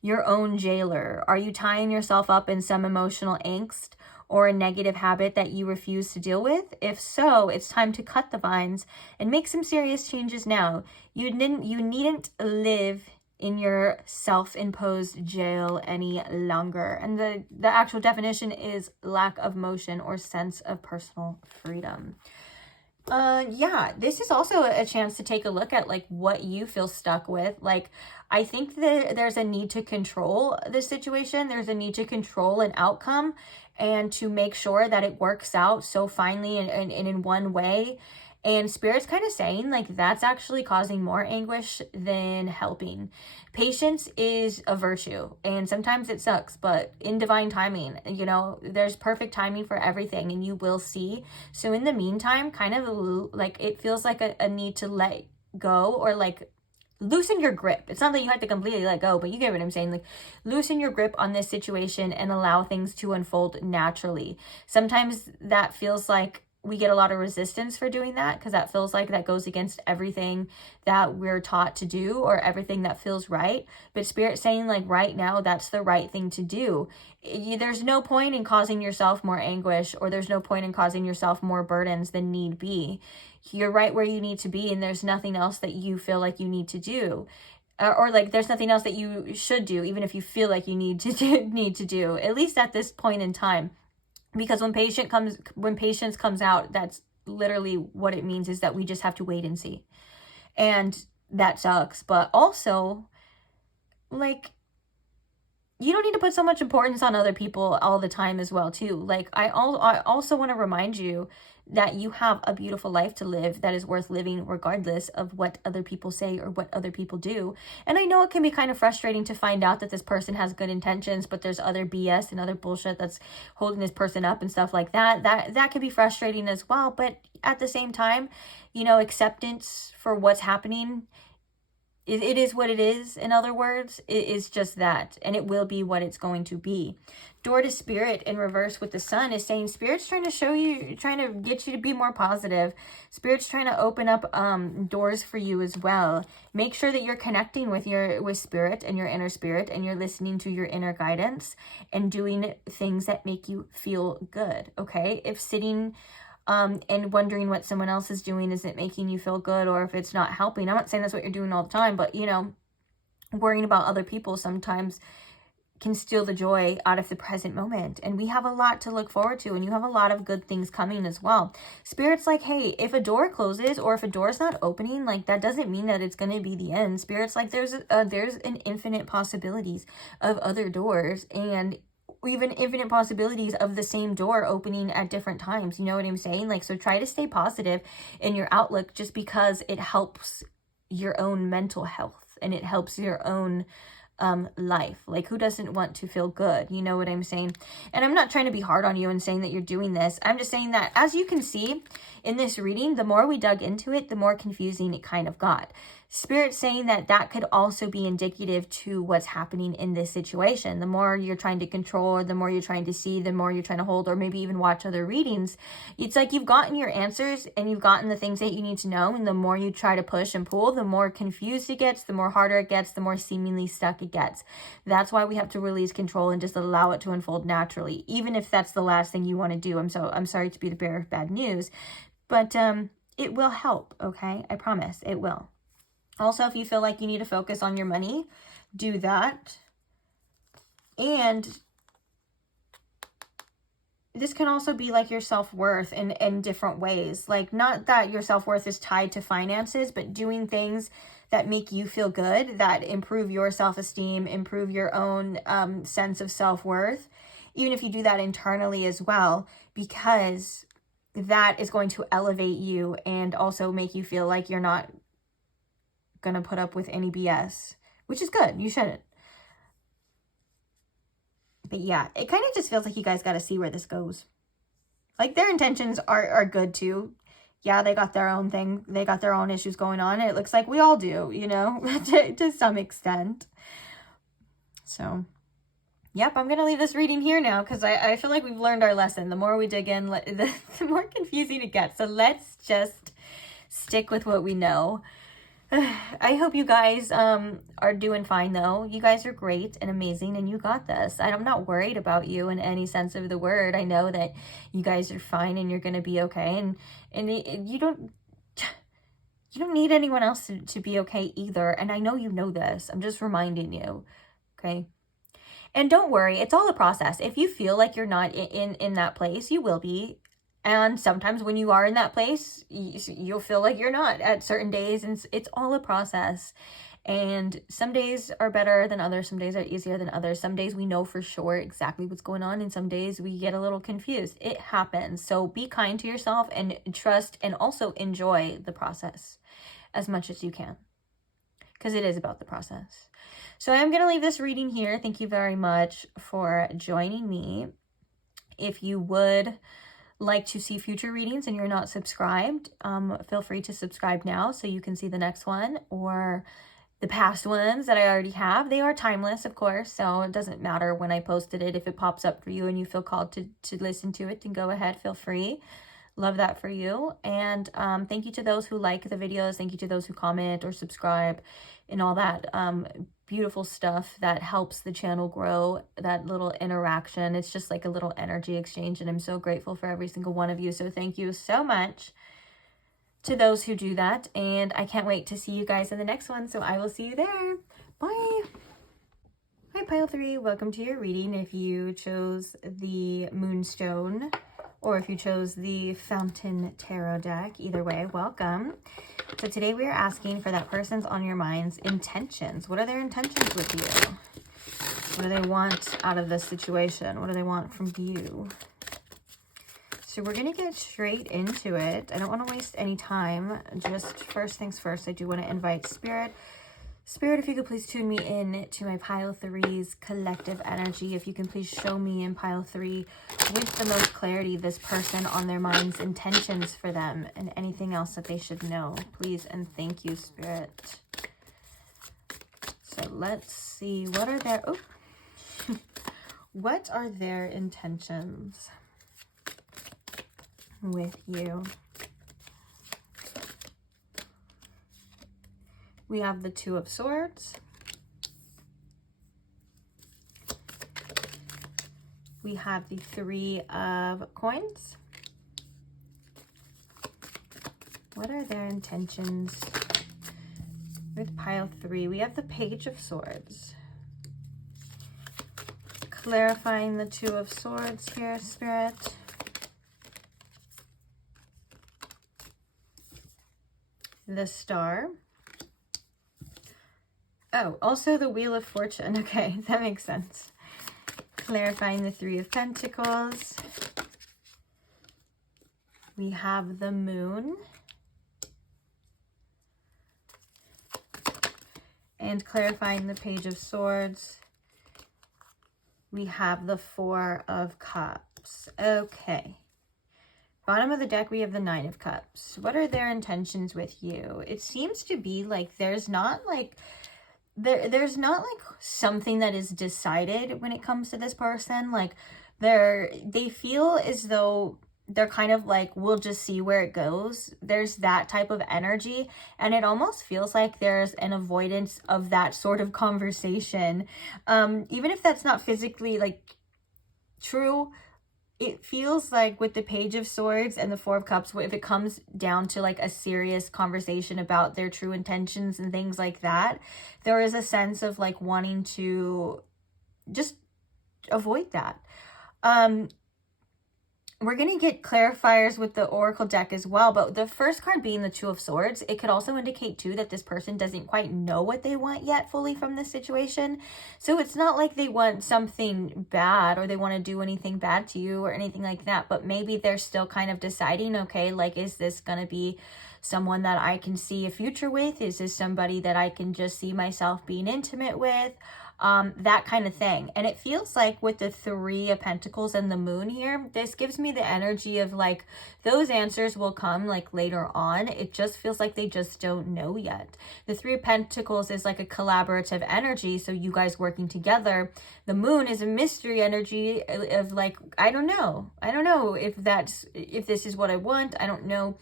your own jailer. Are you tying yourself up in some emotional angst or a negative habit that you refuse to deal with? If so, it's time to cut the vines and make some serious changes now. You needn't live in your self-imposed jail any longer. And the actual definition is lack of motion or sense of personal freedom. Yeah, this is also a chance to take a look at like what you feel stuck with. Like, I think that there's a need to control the situation. There's a need to control an outcome and to make sure that it works out so finely and in one way. And Spirit's kind of saying like that's actually causing more anguish than helping. Patience is a virtue, and sometimes it sucks, but in divine timing, you know, there's perfect timing for everything, and you will see. So in the meantime, kind of like it feels like a need to let go, or like loosen your grip. It's not that you have to completely let go, but you get what I'm saying. Like, loosen your grip on this situation and allow things to unfold naturally. Sometimes that feels like we get a lot of resistance for doing that, because that feels like that goes against everything that we're taught to do or everything that feels right. But Spirit's saying like right now, that's the right thing to do. There's no point in causing yourself more anguish, or there's no point in causing yourself more burdens than need be. You're right where you need to be, and there's nothing else that you feel like you need to do. Or like there's nothing else that you should do, even if you feel like you need to do, at least at this point in time. Because when patience comes out, that's literally what it means, is that we just have to wait and see. And that sucks. But also, like, you don't need to put so much importance on other people all the time as well, too. Like, I also want to remind you that you have a beautiful life to live that is worth living regardless of what other people say or what other people do. And I know it can be kind of frustrating to find out that this person has good intentions, but there's other BS and other bullshit that's holding this person up and stuff like that. That can be frustrating as well. But at the same time, you know, acceptance for what's happening, it is what it is. In other words, it is just that, and it will be what it's going to be. Door to Spirit in reverse with the Sun is saying Spirit's trying to show you, trying to get you to be more positive. Spirit's trying to open up doors for you as well. Make sure that you're connecting with Spirit and your inner spirit, and you're listening to your inner guidance and doing things that make you feel good. Okay, if sitting and wondering what someone else is doing isn't making you feel good, or if it's not helping. I'm not saying that's what you're doing all the time, but, you know, worrying about other people sometimes can steal the joy out of the present moment. And we have a lot to look forward to, and you have a lot of good things coming as well. Spirit's like, hey, if a door closes or if a door's not opening, like, that doesn't mean that it's going to be the end. Spirit's like, there's an infinite possibilities of other doors, and even infinite possibilities of the same door opening at different times. You know what I'm saying? Like, so try to stay positive in your outlook, just because it helps your own mental health and it helps your own life. Like, who doesn't want to feel good? You know what I'm saying? And I'm not trying to be hard on you and saying that you're doing this. I'm just saying that, as you can see in this reading, the more we dug into it, the more confusing it kind of got. Spirit's saying that that could also be indicative to what's happening in this situation. The more you're trying to control, or the more you're trying to see, the more you're trying to hold, or maybe even watch other readings, it's like you've gotten your answers and you've gotten the things that you need to know. And the more you try to push and pull, the more confused it gets, the more harder it gets, the more seemingly stuck it gets. That's why we have to release control and just allow it to unfold naturally, even if that's the last thing you want to do. I'm sorry to be the bearer of bad news, but it will help, okay? I promise it will. Also, if you feel like you need to focus on your money, do that. And this can also be like your self-worth in different ways. Like, not that your self-worth is tied to finances, but doing things that make you feel good, that improve your self-esteem, improve your own sense of self-worth, even if you do that internally as well, because that is going to elevate you and also make you feel like you're not going to put up with any BS, which is good. You shouldn't. But yeah, it kind of just feels like you guys got to see where this goes. Like, their intentions are good too. Yeah, they got their own thing. They got their own issues going on. And it looks like we all do, you know, to some extent. So, yep, I'm going to leave this reading here now because I feel like we've learned our lesson. The more we dig in, the more confusing it gets. So let's just stick with what we know. I hope you guys are doing fine, though. You guys are great and amazing, and you got this. I'm not worried about you in any sense of the word. I know that you guys are fine and you're going to be okay. And you don't need anyone else to be okay either. And I know you know this. I'm just reminding you, okay? And don't worry, it's all a process. If you feel like you're not in that place, you will be. And sometimes when you are in that place, you'll feel like you're not at certain days. And it's all a process. And some days are better than others. Some days are easier than others. Some days we know for sure exactly what's going on. And some days we get a little confused. It happens. So be kind to yourself and trust and also enjoy the process as much as you can. Because it is about the process. So I'm going to leave this reading here. Thank you very much for joining me. If you would like to see future readings and you're not subscribed, feel free to subscribe now so you can see the next one or the past ones that I already have. They are timeless, of course, so it doesn't matter when I posted it. If it pops up for you and you feel called to listen to it, then go ahead, feel free. Love that for you. And thank you to those who like the videos. Thank you to those who comment or subscribe and all that beautiful stuff that helps the channel grow, that little interaction. It's just like a little energy exchange, and I'm so grateful for every single one of you. So thank you so much to those who do that, and I can't wait to see you guys in the next one. So I will see you there. Bye. Hi, Pile 3. Welcome to your reading. If you chose the Moonstone or if you chose the Fountain Tarot deck, either way, welcome. So today we are asking for that person's on your mind's intentions. What are their intentions with you? What do they want out of this situation? What do they want from you? So we're going to get straight into it. I don't want to waste any time. Just first things first, I do want to invite Spirit. Spirit, if you could please tune me in to my Pile 3's collective energy. If you can please show me in Pile 3 with the most clarity this person on their mind's intentions for them and anything else that they should know. Please and thank you, Spirit. So let's see. What are their... Oh. What are their intentions with you? We have the Two of Swords. We have the Three of Coins. What are their intentions with Pile 3? We have the Page of Swords. Clarifying the Two of Swords here, Spirit. The Star. Oh, also the Wheel of Fortune. Okay, that makes sense. Clarifying the Three of Pentacles. We have the Moon. And clarifying the Page of Swords. We have the Four of Cups. Okay. Bottom of the deck, we have the Nine of Cups. What are their intentions with you? It seems to be like there's not like something that is decided when it comes to this person. Like they feel as though they're kind of like, we'll just see where it goes. There's that type of energy, and it almost feels like there's an avoidance of that sort of conversation. Even if that's not physically like true, it feels like with the Page of Swords and the Four of Cups, if it comes down to like a serious conversation about their true intentions and things like that, there is a sense of like wanting to just avoid that. we're going to get clarifiers with the Oracle deck as well, but the first card being the Two of Swords, it could also indicate too that this person doesn't quite know what they want yet fully from this situation. So it's not like they want something bad or they want to do anything bad to you or anything like that, but maybe they're still kind of deciding, okay, like, is this going to be someone that I can see a future with? Is this somebody that I can just see myself being intimate with? That kind of thing. And it feels like with the Three of Pentacles and the Moon here, this gives me the energy of like, those answers will come like later on. It just feels like they just don't know yet. The Three of Pentacles is like a collaborative energy, so you guys working together. The Moon is a mystery energy of like, I don't know if this is what I want. I don't know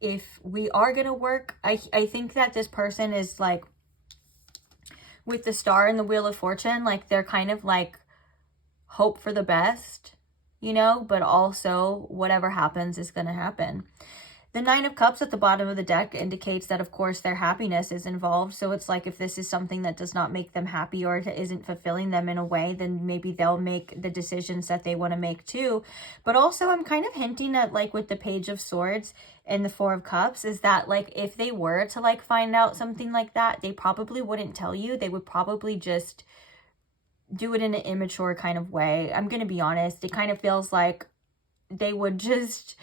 if we are gonna work. I think that this person is like, with the Star and the Wheel of Fortune, like they're kind of like hope for the best, you know, but also whatever happens is going to happen. The Nine of Cups at the bottom of the deck indicates that, of course, their happiness is involved. So it's like if this is something that does not make them happy or it isn't fulfilling them in a way, then maybe they'll make the decisions that they want to make too. But also I'm kind of hinting at like with the Page of Swords and the Four of Cups is that like if they were to like find out something like that, they probably wouldn't tell you. They would probably just do it in an immature kind of way. I'm going to be honest. It kind of feels like they would just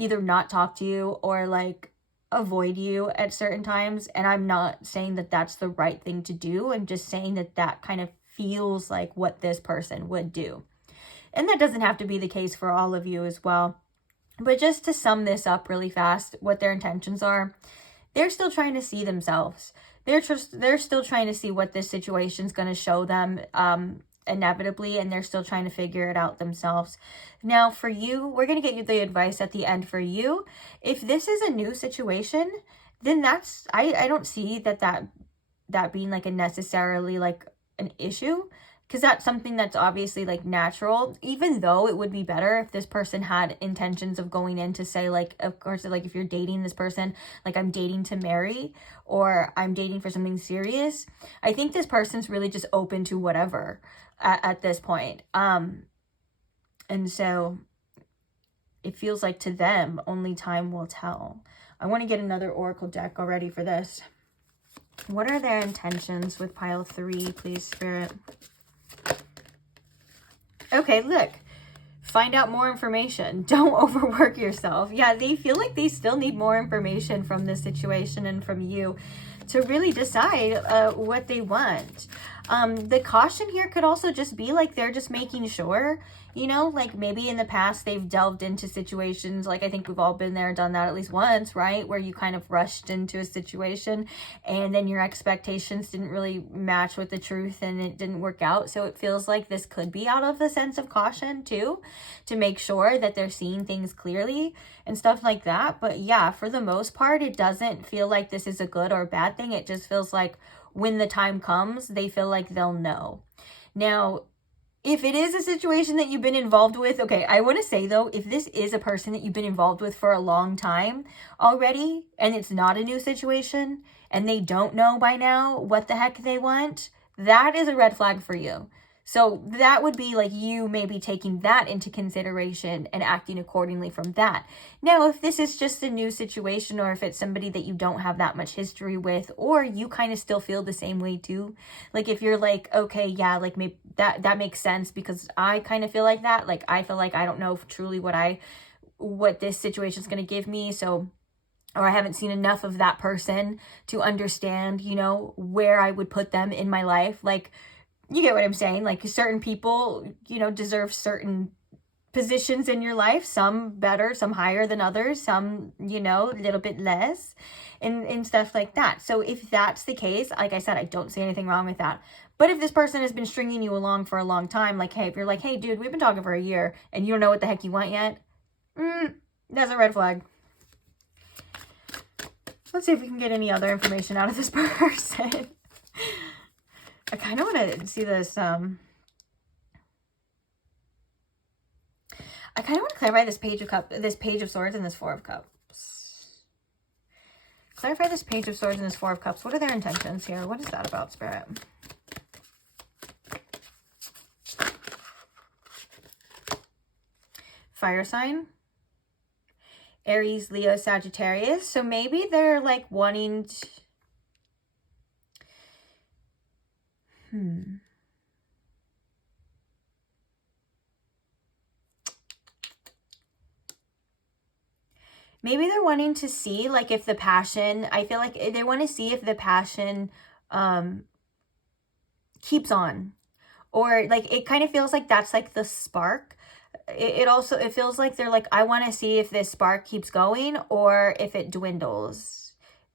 either not talk to you or like avoid you at certain times. And I'm not saying that that's the right thing to do. I'm just saying that that kind of feels like what this person would do. And that doesn't have to be the case for all of you as well. But just to sum this up really fast, what their intentions are, they're still trying to see themselves. They're still trying to see what this situation is going to show them inevitably, and they're still trying to figure it out themselves. Now for you, we're going to get you the advice at the end for you. If this is a new situation, then that's, I don't see that being like a necessarily like an issue, because that's something that's obviously like natural, even though it would be better if this person had intentions of going in to say like, of course, like if you're dating this person, like I'm dating to marry or I'm dating for something serious. I think this person's really just open to whatever at this point. And so it feels like to them, only time will tell. I want to get another Oracle deck already for this. What are their intentions with pile 3, please, Spirit? Okay, look. Find out more information. Don't overwork yourself. Yeah, they feel like they still need more information from this situation and from you to really decide what they want. The caution here could also just be like they're just making sure, you know, like maybe in the past they've delved into situations, like I think we've all been there, done that at least once, right? Where you kind of rushed into a situation and then your expectations didn't really match with the truth and it didn't work out. So it feels like this could be out of the sense of caution too, to make sure that they're seeing things clearly and stuff like that. But yeah, for the most part, it doesn't feel like this is a good or bad thing. It just feels like when the time comes, they feel like they'll know. Now, if it is a situation that you've been involved with, okay, I want to say though, if this is a person that you've been involved with for a long time already, and it's not a new situation, and they don't know by now what the heck they want, that is a red flag for you. So that would be like you maybe taking that into consideration and acting accordingly from that. Now, if this is just a new situation, or if it's somebody that you don't have that much history with, or you kind of still feel the same way too, like if you're like, okay, yeah, like maybe that makes sense because I kind of feel like that. Like I feel like I don't know truly what this situation is going to give me. So, or I haven't seen enough of that person to understand, you know, where I would put them in my life. Like, you get what I'm saying? Like certain people, you know, deserve certain positions in your life, some better, some higher than others, some, you know, a little bit less and stuff like that. So if that's the case, like I said, I don't see anything wrong with that. But if this person has been stringing you along for a long time, like, hey, if you're like, hey, dude, we've been talking for a year and you don't know what the heck you want yet, that's a red flag. Let's see if we can get any other information out of this person. I kind of want to see this, I kind of want to clarify this Page of Swords and this Four of Cups. Clarify this Page of Swords and this Four of Cups. What are their intentions here? What is that about, Spirit? fire sign. Aries, Leo, Sagittarius. So maybe they're like wanting to, maybe they're wanting to see like if the passion, I feel like they want to see if the passion keeps on, or like it kind of feels like that's like the spark. It feels like they're like, I want to see if this spark keeps going or if it dwindles.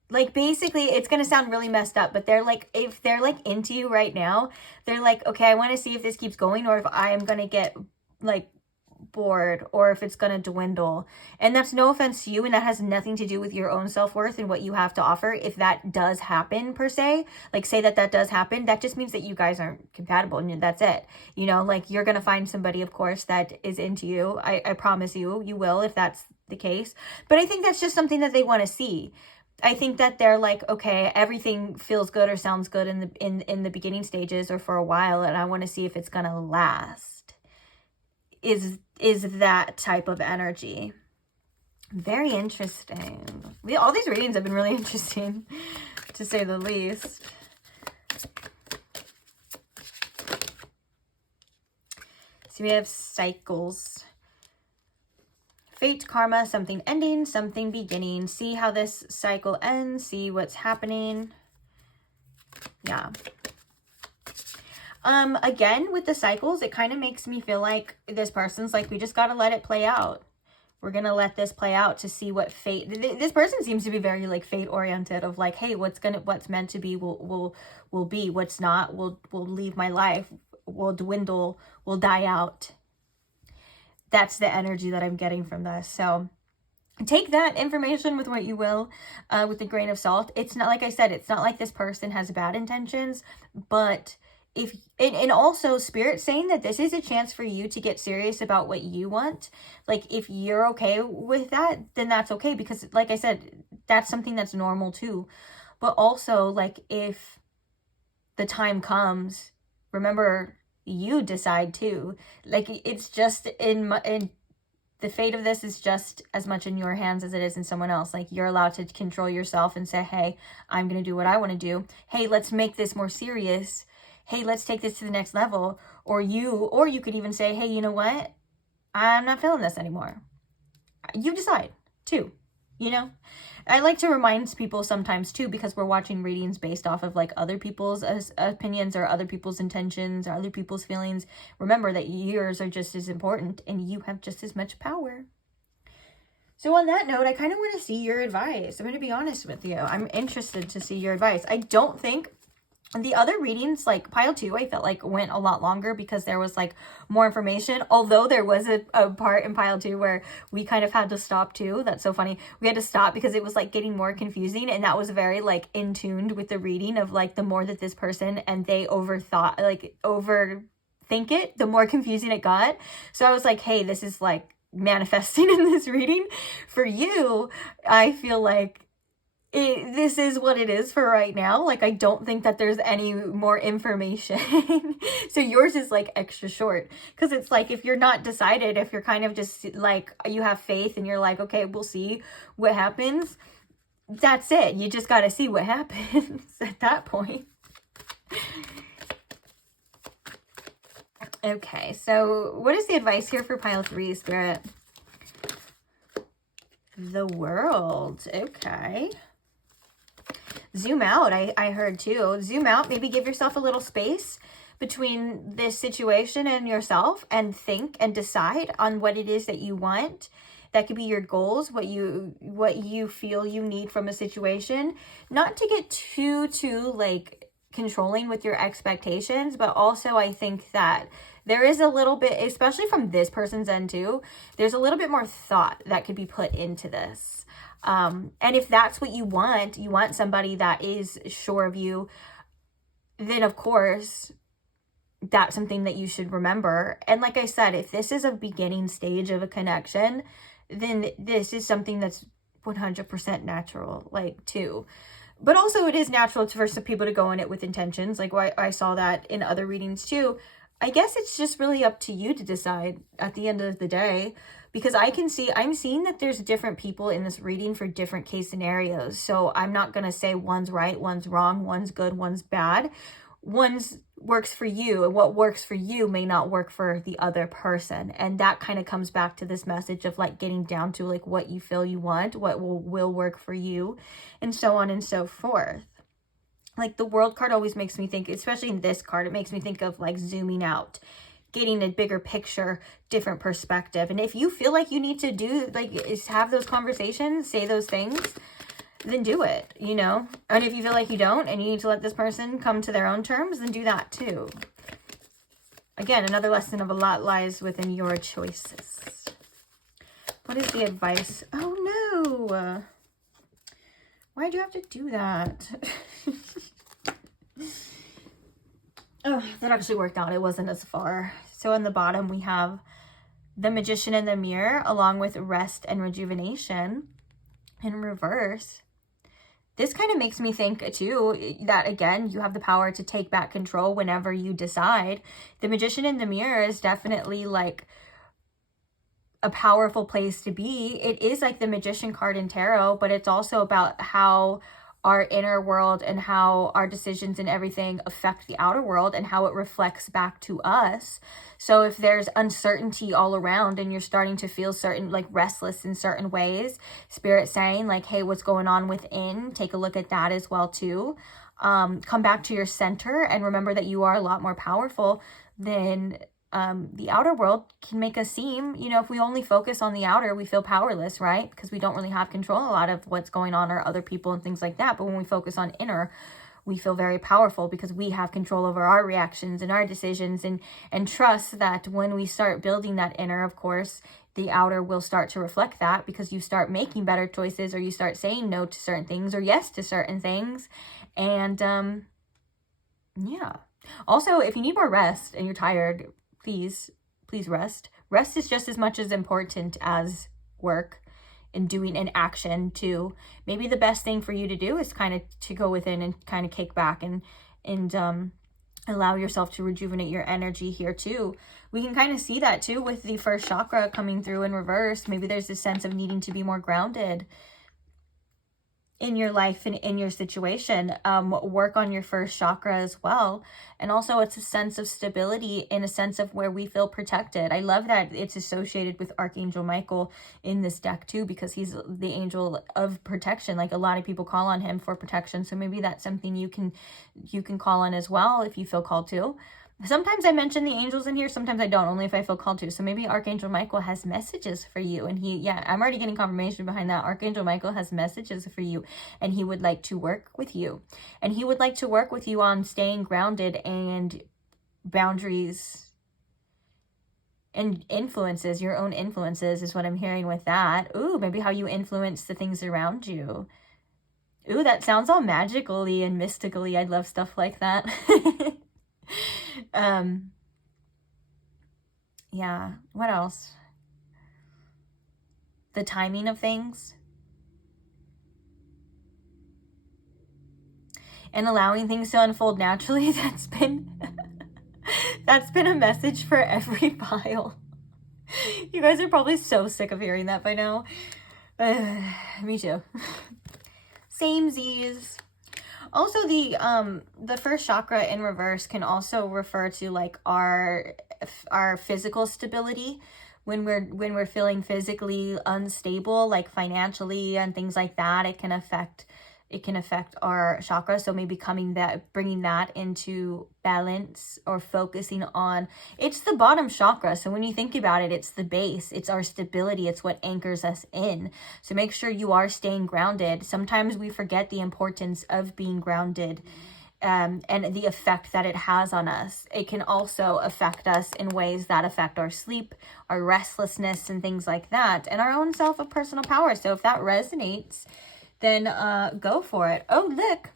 Like basically, it's going to sound really messed up, but they're like, if they're like into you right now, they're like, okay, I want to see if this keeps going or if I'm going to get like bored or if it's going to dwindle. And that's no offense to you, and that has nothing to do with your own self-worth and what you have to offer. If that does happen per se, like say that does happen, that just means that you guys aren't compatible and that's it. You know, like you're going to find somebody, of course, that is into you. I promise you will, if that's the case. But I think that's just something that they want to see. I think that they're like, okay, everything feels good or sounds good in the beginning stages or for a while, and I want to see if it's going to last. Is that type of energy. Very interesting. All these readings have been really interesting, to say the least. So we have cycles. Fate, karma, something ending, something beginning. See how this cycle ends. See what's happening. Yeah. Again, with the cycles, it kind of makes me feel like this person's like, we just got to let it play out. We're going to let this play out to see what fate, this person seems to be very like fate oriented, of like, hey, what's meant to be will be, what's not will leave my life, will dwindle, will die out. That's the energy that I'm getting from this. So take that information with what you will, with a grain of salt. It's not, like I said, it's not like this person has bad intentions, but if, and also Spirit saying that this is a chance for you to get serious about what you want. Like if you're okay with that, then that's okay, because like I said, that's something that's normal too. But also, like, if the time comes, remember, you decide too. Like, it's just in the fate of this is just as much in your hands as it is in someone else. Like, you're allowed to control yourself and say, hey, I'm going to do what I want to do. Hey, let's make this more serious. Hey, let's take this to the next level. Or you could even say, hey, you know what? I'm not feeling this anymore. You decide too, you know? I like to remind people sometimes too, because we're watching readings based off of like other people's opinions or other people's intentions or other people's feelings. Remember that yours are just as important and you have just as much power. So on that note, I kind of want to see your advice. I'm going to be honest with you. I'm interested to see your advice. I don't think the other readings, like pile 2, I felt like went a lot longer because there was like more information. Although there was a part in pile 2 where we kind of had to stop too. That's so funny. We had to stop because it was like getting more confusing. And that was very like in tuned with the reading of like the more that this person and they overthink it, the more confusing it got. So I was like, hey, this is like manifesting in this reading. For you, I feel like this is what it is for right now. Like, I don't think that there's any more information. So yours is like extra short, because it's like, if you're not decided, if you're kind of just like, you have faith and you're like, okay, we'll see what happens. That's it. You just got to see what happens at that point. Okay, so what is the advice here for pile 3, Spirit? The World. Okay. Zoom out, I heard too. Zoom out, maybe give yourself a little space between this situation and yourself, and think and decide on what it is that you want. That could be your goals, what you feel you need from a situation. Not to get too like controlling with your expectations, but also I think that there is a little bit, especially from this person's end too, there's a little bit more thought that could be put into this. And if that's what you want somebody that is sure of you, then of course, that's something that you should remember. And like I said, if this is a beginning stage of a connection, then this is something that's 100% natural, like too. But also it is natural for some people to go in it with intentions. Like I saw that in other readings too. I guess it's just really up to you to decide at the end of the day, because I'm seeing that there's different people in this reading for different case scenarios. So I'm not going to say one's right, one's wrong, one's good, one's bad. One's works for you, and what works for you may not work for the other person. And that kind of comes back to this message of like getting down to like what you feel you want, what will work for you, and so on and so forth. Like the World card always makes me think, especially in this card, it makes me think of like zooming out, getting a bigger picture, different perspective. And if you feel like you need to do, like, is have those conversations, say those things, then do it, you know? And if you feel like you don't and you need to let this person come to their own terms, then do that too. Again, another lesson of a lot lies within your choices. What is the advice? Oh no! Why'd you have to do that? Oh, that actually worked out. It wasn't as far. So on the bottom, we have the Magician in the Mirror, along with rest and rejuvenation in reverse. This kind of makes me think too that, again, you have the power to take back control whenever you decide. The Magician in the Mirror is definitely like a powerful place to be. It is like the Magician card in tarot, but it's also about how our inner world and how our decisions and everything affect the outer world and how it reflects back to us. So if there's uncertainty all around and you're starting to feel certain, like restless in certain ways, Spirit saying like, hey, what's going on within? Take a look at that as well too. Come back to your center and remember that you are a lot more powerful than the outer world can make us seem. You know, if we only focus on the outer, we feel powerless, right? Because we don't really have control a lot of what's going on or other people and things like that. But when we focus on inner, we feel very powerful because we have control over our reactions and our decisions, and trust that when we start building that inner, of course, the outer will start to reflect that, because you start making better choices, or you start saying no to certain things or yes to certain things. And yeah. Also, if you need more rest and you're tired, please rest. Rest is just as much as important as work and doing an action too. Maybe the best thing for you to do is kind of to go within and kind of kick back and allow yourself to rejuvenate your energy here too. We can kind of see that too with the first chakra coming through in reverse. Maybe there's this sense of needing to be more grounded in your life and in your situation. Work on your first chakra as well. And also it's a sense of stability, in a sense of where we feel protected. I love that it's associated with Archangel Michael in this deck too, because he's the angel of protection. Like a lot of people call on him for protection. So maybe that's something you can call on as well if you feel called to. Sometimes I mention the angels in here, sometimes I don't, only if I feel called to. So maybe Archangel Michael has messages for you. And I'm already getting confirmation behind that. Archangel Michael has messages for you, and he would like to work with you. And he would like to work with you on staying grounded and boundaries and influences, your own influences is what I'm hearing with that. Ooh, maybe how you influence the things around you. Ooh, that sounds all magically and mystically. I love stuff like that. Yeah, what else? The timing of things and allowing things to unfold naturally. That's been a message for every pile. You guys are probably so sick of hearing that by now. Me too. Samesies. Also, the first chakra in reverse can also refer to like our physical stability. When we're feeling physically unstable, like financially and things like that, it can affect our chakra. So maybe bringing that into balance, or focusing on, it's the bottom chakra. So when you think about it, it's the base, it's our stability, it's what anchors us in. So make sure you are staying grounded. Sometimes we forget the importance of being grounded, and the effect that it has on us. It can also affect us in ways that affect our sleep, our restlessness, and things like that, and our own self of personal power. So if that resonates, then go for it. Oh, look,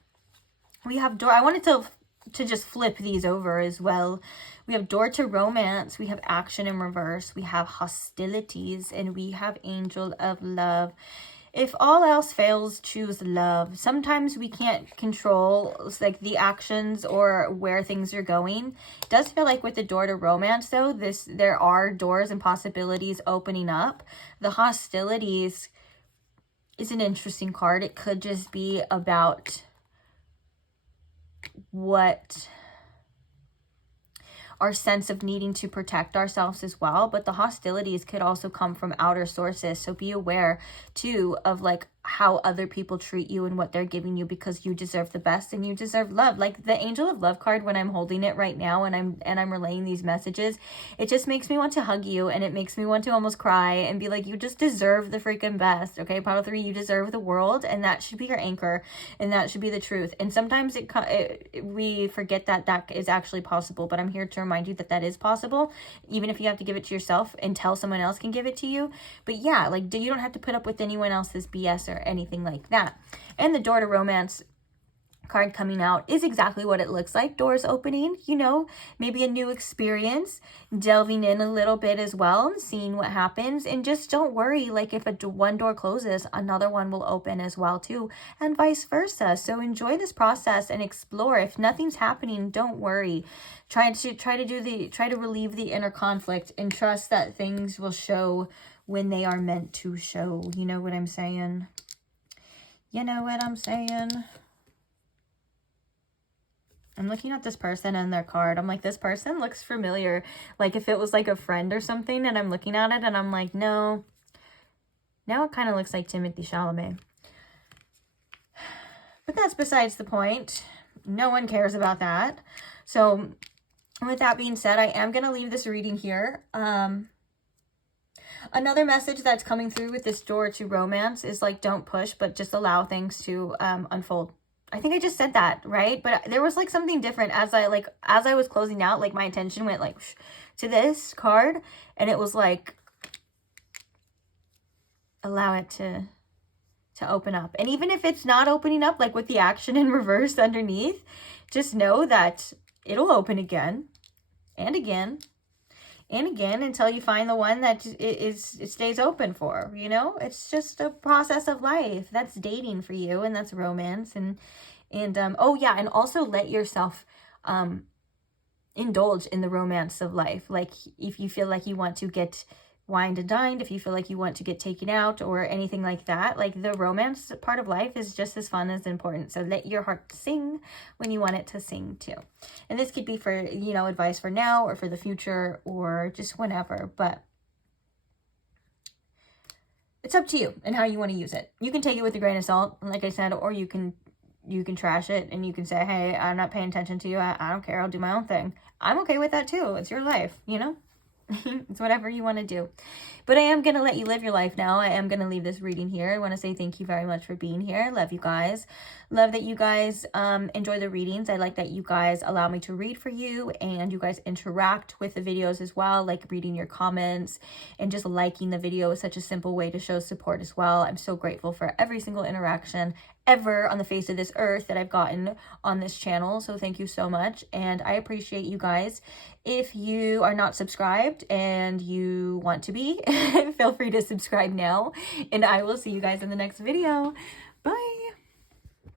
we have door. I wanted to just flip these over as well. We have door to romance, we have action in reverse, we have hostilities, and we have angel of love. If all else fails, choose love. Sometimes we can't control like the actions or where things are going. It does feel like with the door to romance though, there are doors and possibilities opening up. The hostilities is an interesting card. It could just be about what our sense of needing to protect ourselves as well, but the hostilities could also come from outer sources. So be aware too of like how other people treat you and what they're giving you, because you deserve the best and you deserve love. Like the Angel of Love card, when I'm holding it right now and I'm relaying these messages, it just makes me want to hug you, and it makes me want to almost cry and be like, you just deserve the freaking best. Okay, pile 3, you deserve the world, and that should be your anchor, and that should be the truth. And sometimes we forget that is actually possible, but I'm here to remind you that is possible, even if you have to give it to yourself until someone else can give it to you. But yeah, like you don't have to put up with anyone else's BS or anything like that. And the door to romance card coming out is exactly what it looks like. Doors opening, you know, maybe a new experience, delving in a little bit as well and seeing what happens. And just don't worry, like if one door closes, another one will open as well too, and vice versa. So enjoy this process and explore. If nothing's happening, don't worry. Try to relieve the inner conflict and trust that things will show when they are meant to show. You know what I'm saying? You know what I'm saying? I'm looking at this person and their card. I'm like, this person looks familiar. Like if it was like a friend or something, and I'm looking at it and I'm like, no. Now it kind of looks like Timothy Chalamet. But that's besides the point. No one cares about that. So with that being said, I am going to leave this reading here. Another message that's coming through with this door to romance is like, don't push, but just allow things to unfold. I think I just said that, right? But there was like something different as I was closing out, like my attention went like to this card, and it was like, allow it to open up. And even if it's not opening up, like with the action in reverse underneath, just know that it'll open again and again and again until you find the one that it stays open for, you know? It's just a process of life. That's dating for you, and that's romance. And oh yeah, and also let yourself indulge in the romance of life. Like if you feel like you want to get wined and dined, if you feel like you want to get taken out or anything like that, like the romance part of life is just as fun as important. So let your heart sing when you want it to sing too. And this could be for, you know, advice for now or for the future or just whenever, but it's up to you and how you want to use it. You can take it with a grain of salt, like I said, or you can trash it and you can say, hey, I'm not paying attention to you. I don't care. I'll do my own thing. I'm okay with that too. It's your life, you know? It's whatever you want to do. But I am going to let you live your life now. I am going to leave this reading here. I want to say thank you very much for being here. Love you guys. Love that you guys enjoy the readings. I like that you guys allow me to read for you, and you guys interact with the videos as well, like reading your comments and just liking the video is such a simple way to show support as well. I'm so grateful for every single interaction ever on the face of this earth that I've gotten on this channel. So thank you so much. And I appreciate you guys. If you are not subscribed and you want to be, feel free to subscribe now. And I will see you guys in the next video. Bye.